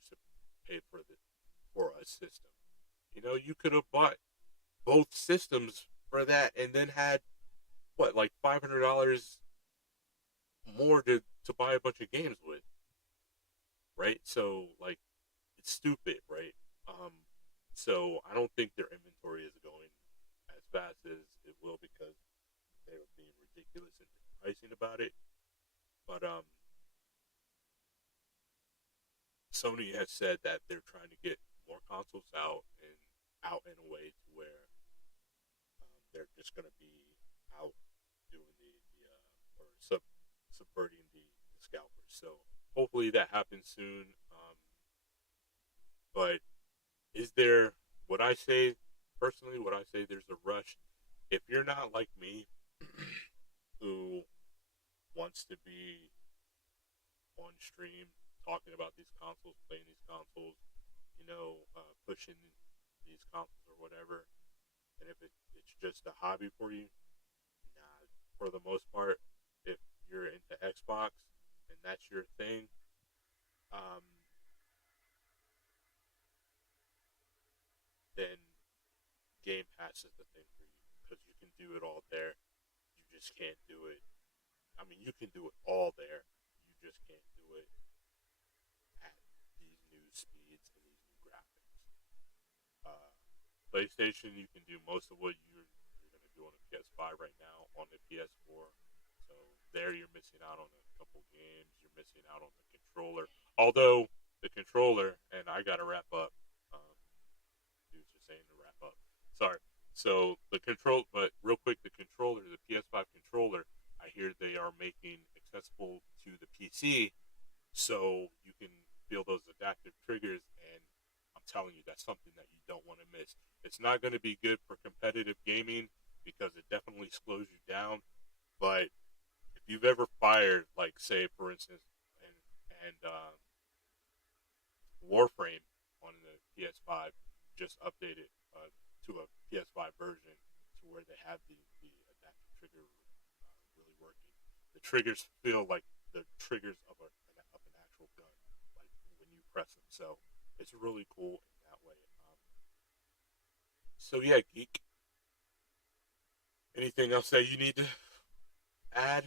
to pay for a system. You know, you could have bought both systems for that and then had what, like $500 more to buy a bunch of games with, right? So like it's stupid, right? Um, so I don't think their inventory is going as fast as it will because they were being ridiculous in pricing about it. But Sony has said that they're trying to get more consoles out in a way to where they're just going to be out doing or subverting the scalpers. So hopefully that happens soon. But is there? Would I say personally? Would I say there's a rush? If you're not like me, who wants to be on stream talking about these consoles, playing these consoles, pushing these consoles or whatever, and if it's just a hobby for you, nah. For the most part, if you're into Xbox and that's your thing, um, then Game Pass is the thing for you because you can do it all there. You just can't do it. I mean, you can do it all there. You just can't do it at these new speeds and these new graphics. Uh, PlayStation, you can do most of what you're going to do on a PS5 right now on the PS4. So there, you're missing out on a couple games. You're missing out on the controller. Although the controller, and I got to wrap up. Um, dudes are saying to wrap up. Sorry. So the control, but real quick, the controller, the PS5 controller, I hear they are making accessible to the PC, so you can feel those adaptive triggers. And I'm telling you, that's something that you don't want to miss. It's not going to be good for competitive gaming because it definitely slows you down. But if you've ever fired, like say for instance, and Warframe on the PS5 just updated to a PS5 version to where they have the adaptive trigger really working. The triggers feel like the triggers of an actual gun, like when you press them. So it's really cool in that way. So yeah, geek. Anything else that you need to add?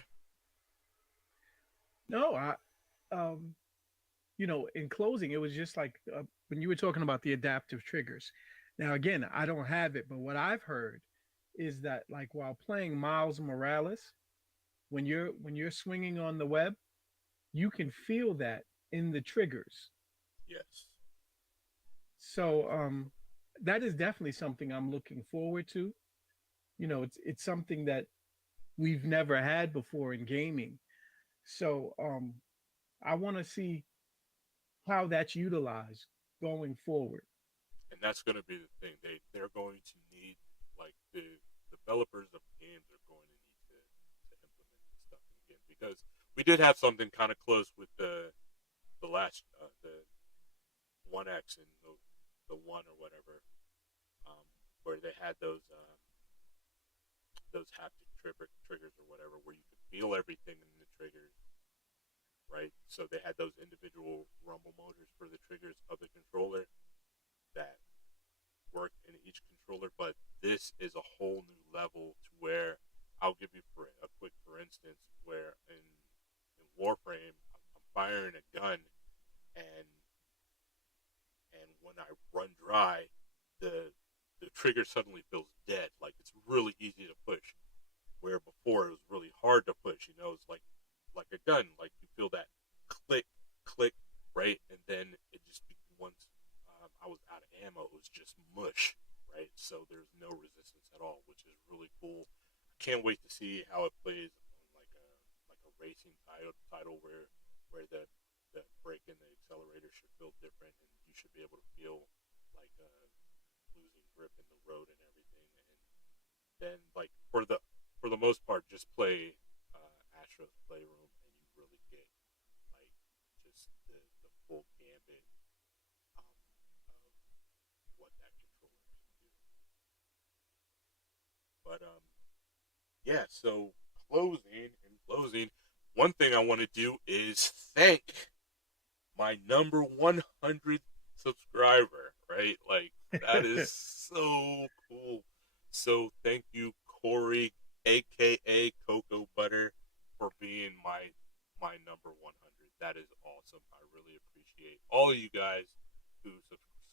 No, um, in closing, it was just like when you were talking about the adaptive triggers. Now, again, I don't have it, but what I've heard is that like while playing Miles Morales, when you're swinging on the web, you can feel that in the triggers. Yes. So that is definitely something I'm looking forward to. It's something that we've never had before in gaming. So I want to see how that's utilized going forward. And that's going to be the thing. They're going to need like the developers of games are going to need to implement this stuff in the game because we did have something kind of close with the last the One X and the one or whatever, um, where they had those haptic triggers or whatever, where you could feel everything in the triggers, right? So they had those individual rumble motors for the triggers of the controller that work in each controller, but this is a whole new level to where I'll give you for a quick for instance where in Warframe I'm firing a gun and when I run dry the trigger suddenly feels dead, like it's really easy to push where before it was really hard to push. It's like a gun, like you feel that click click, right? And then it just once I was out of ammo, it was just mush, right? So there's no resistance at all, which is really cool. I can't wait to see how it plays on like a racing title where the brake and the accelerator should feel different, and you should be able to feel like losing grip in the road and everything. And then like for the most part, just play Astro's Playroom, and you really get like just the full gambit of what that controller can do. But yeah. So closing, one thing I want to do is thank my number 100 subscriber. Right, like that is so cool. So thank you, Corey, aka Cocoa Butter, for being my number 100. That is awesome. I really appreciate all of you guys who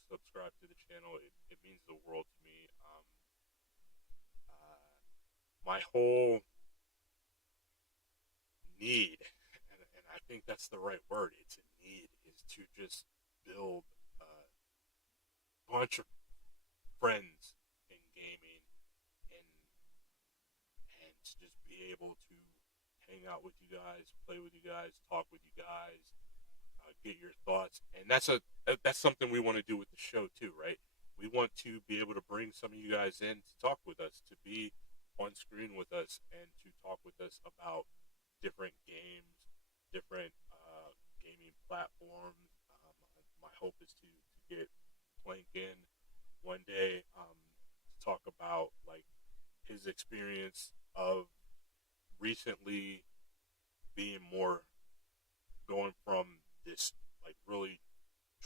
subscribe to the channel. It means the world to me. My whole need, and I think that's the right word. It's a need is to just build a bunch of friends in gaming and to just be able to hang out with you guys, play with you guys, talk with you guys, get your thoughts, and that's something we want to do with the show too, right? We want to be able to bring some of you guys in to talk with us, to be on screen with us, and to talk with us about different games, different gaming platforms. My hope is to get Plank in one day to talk about like his experience of recently being more going from this like really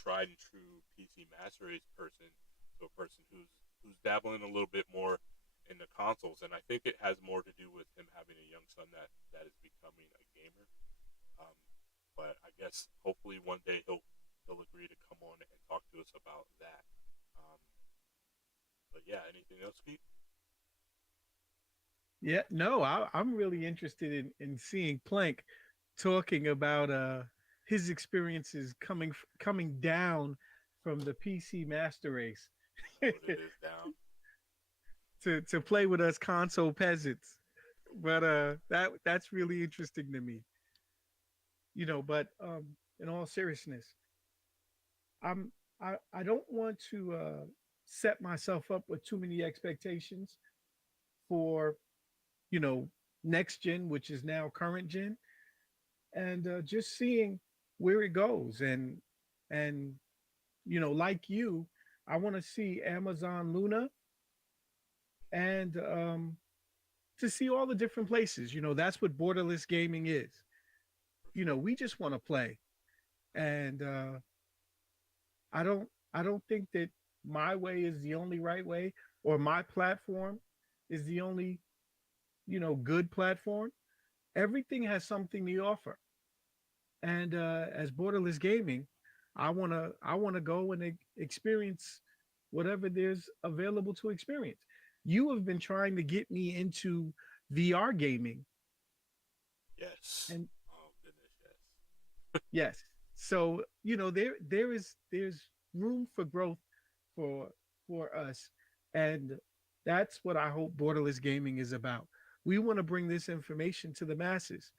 tried and true PC Master Race person to a person who's dabbling a little bit more in the consoles, and I think it has more to do with him having a young son that is becoming a gamer. Um, but I guess hopefully one day he'll agree to come on and talk to us about that. Um, but yeah, anything else, Keith? Yeah, no, I'm really interested in seeing Plank talking about his experiences coming down from the PC Master Race Put it is down. to play with us console peasants. But that's really interesting to me, But in all seriousness, I'm I don't want to set myself up with too many expectations for you know next gen, which is now current gen, and just seeing where it goes. And like you, I want to see Amazon Luna and to see all the different places. That's what borderless gaming is. For sure. We just want to play, and I don't think that my way is the only right way, or my platform is the only good platform. Everything has something to offer, and as borderless gaming, I want to go and experience whatever there's available to experience. You have been trying to get me into VR gaming, Yes. and Oh goodness, yes. yes, so there's room for growth for us, and that's what I hope borderless gaming is about. We want to bring this information to the masses,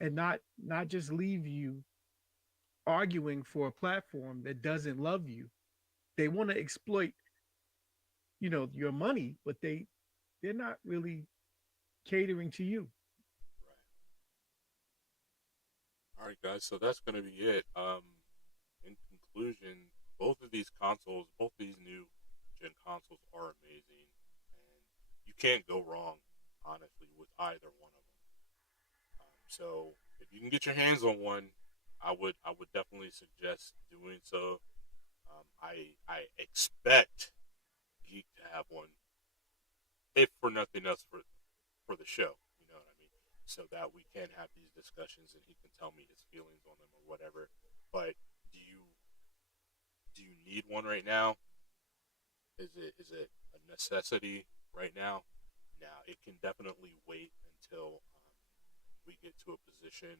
and not just leave you arguing for a platform that doesn't love you. They want to exploit, your money, but they're not really catering to you. Right. All right, guys. So that's gonna be it. In conclusion, both of these consoles, both these new gen consoles, are amazing, and you can't go wrong, honestly, with either one of them. So if you can get your hands on one, I would definitely suggest doing so. I expect Geek to have one, if for nothing else for the show. You know what I mean? So that we can have these discussions and he can tell me his feelings on them or whatever. But do you do you need one right now? Is it a necessity right now? Now it can definitely wait until we get to a position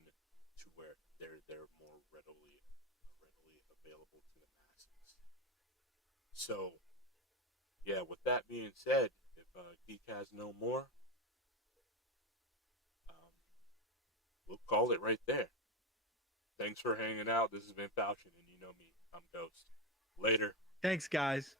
to where they're more readily available to the masses. So yeah, with that being said, if Geek has no more, um, we'll call it right there. Thanks for hanging out. This has been Falchion, and you know me. I'm Ghost. Later. Thanks, guys.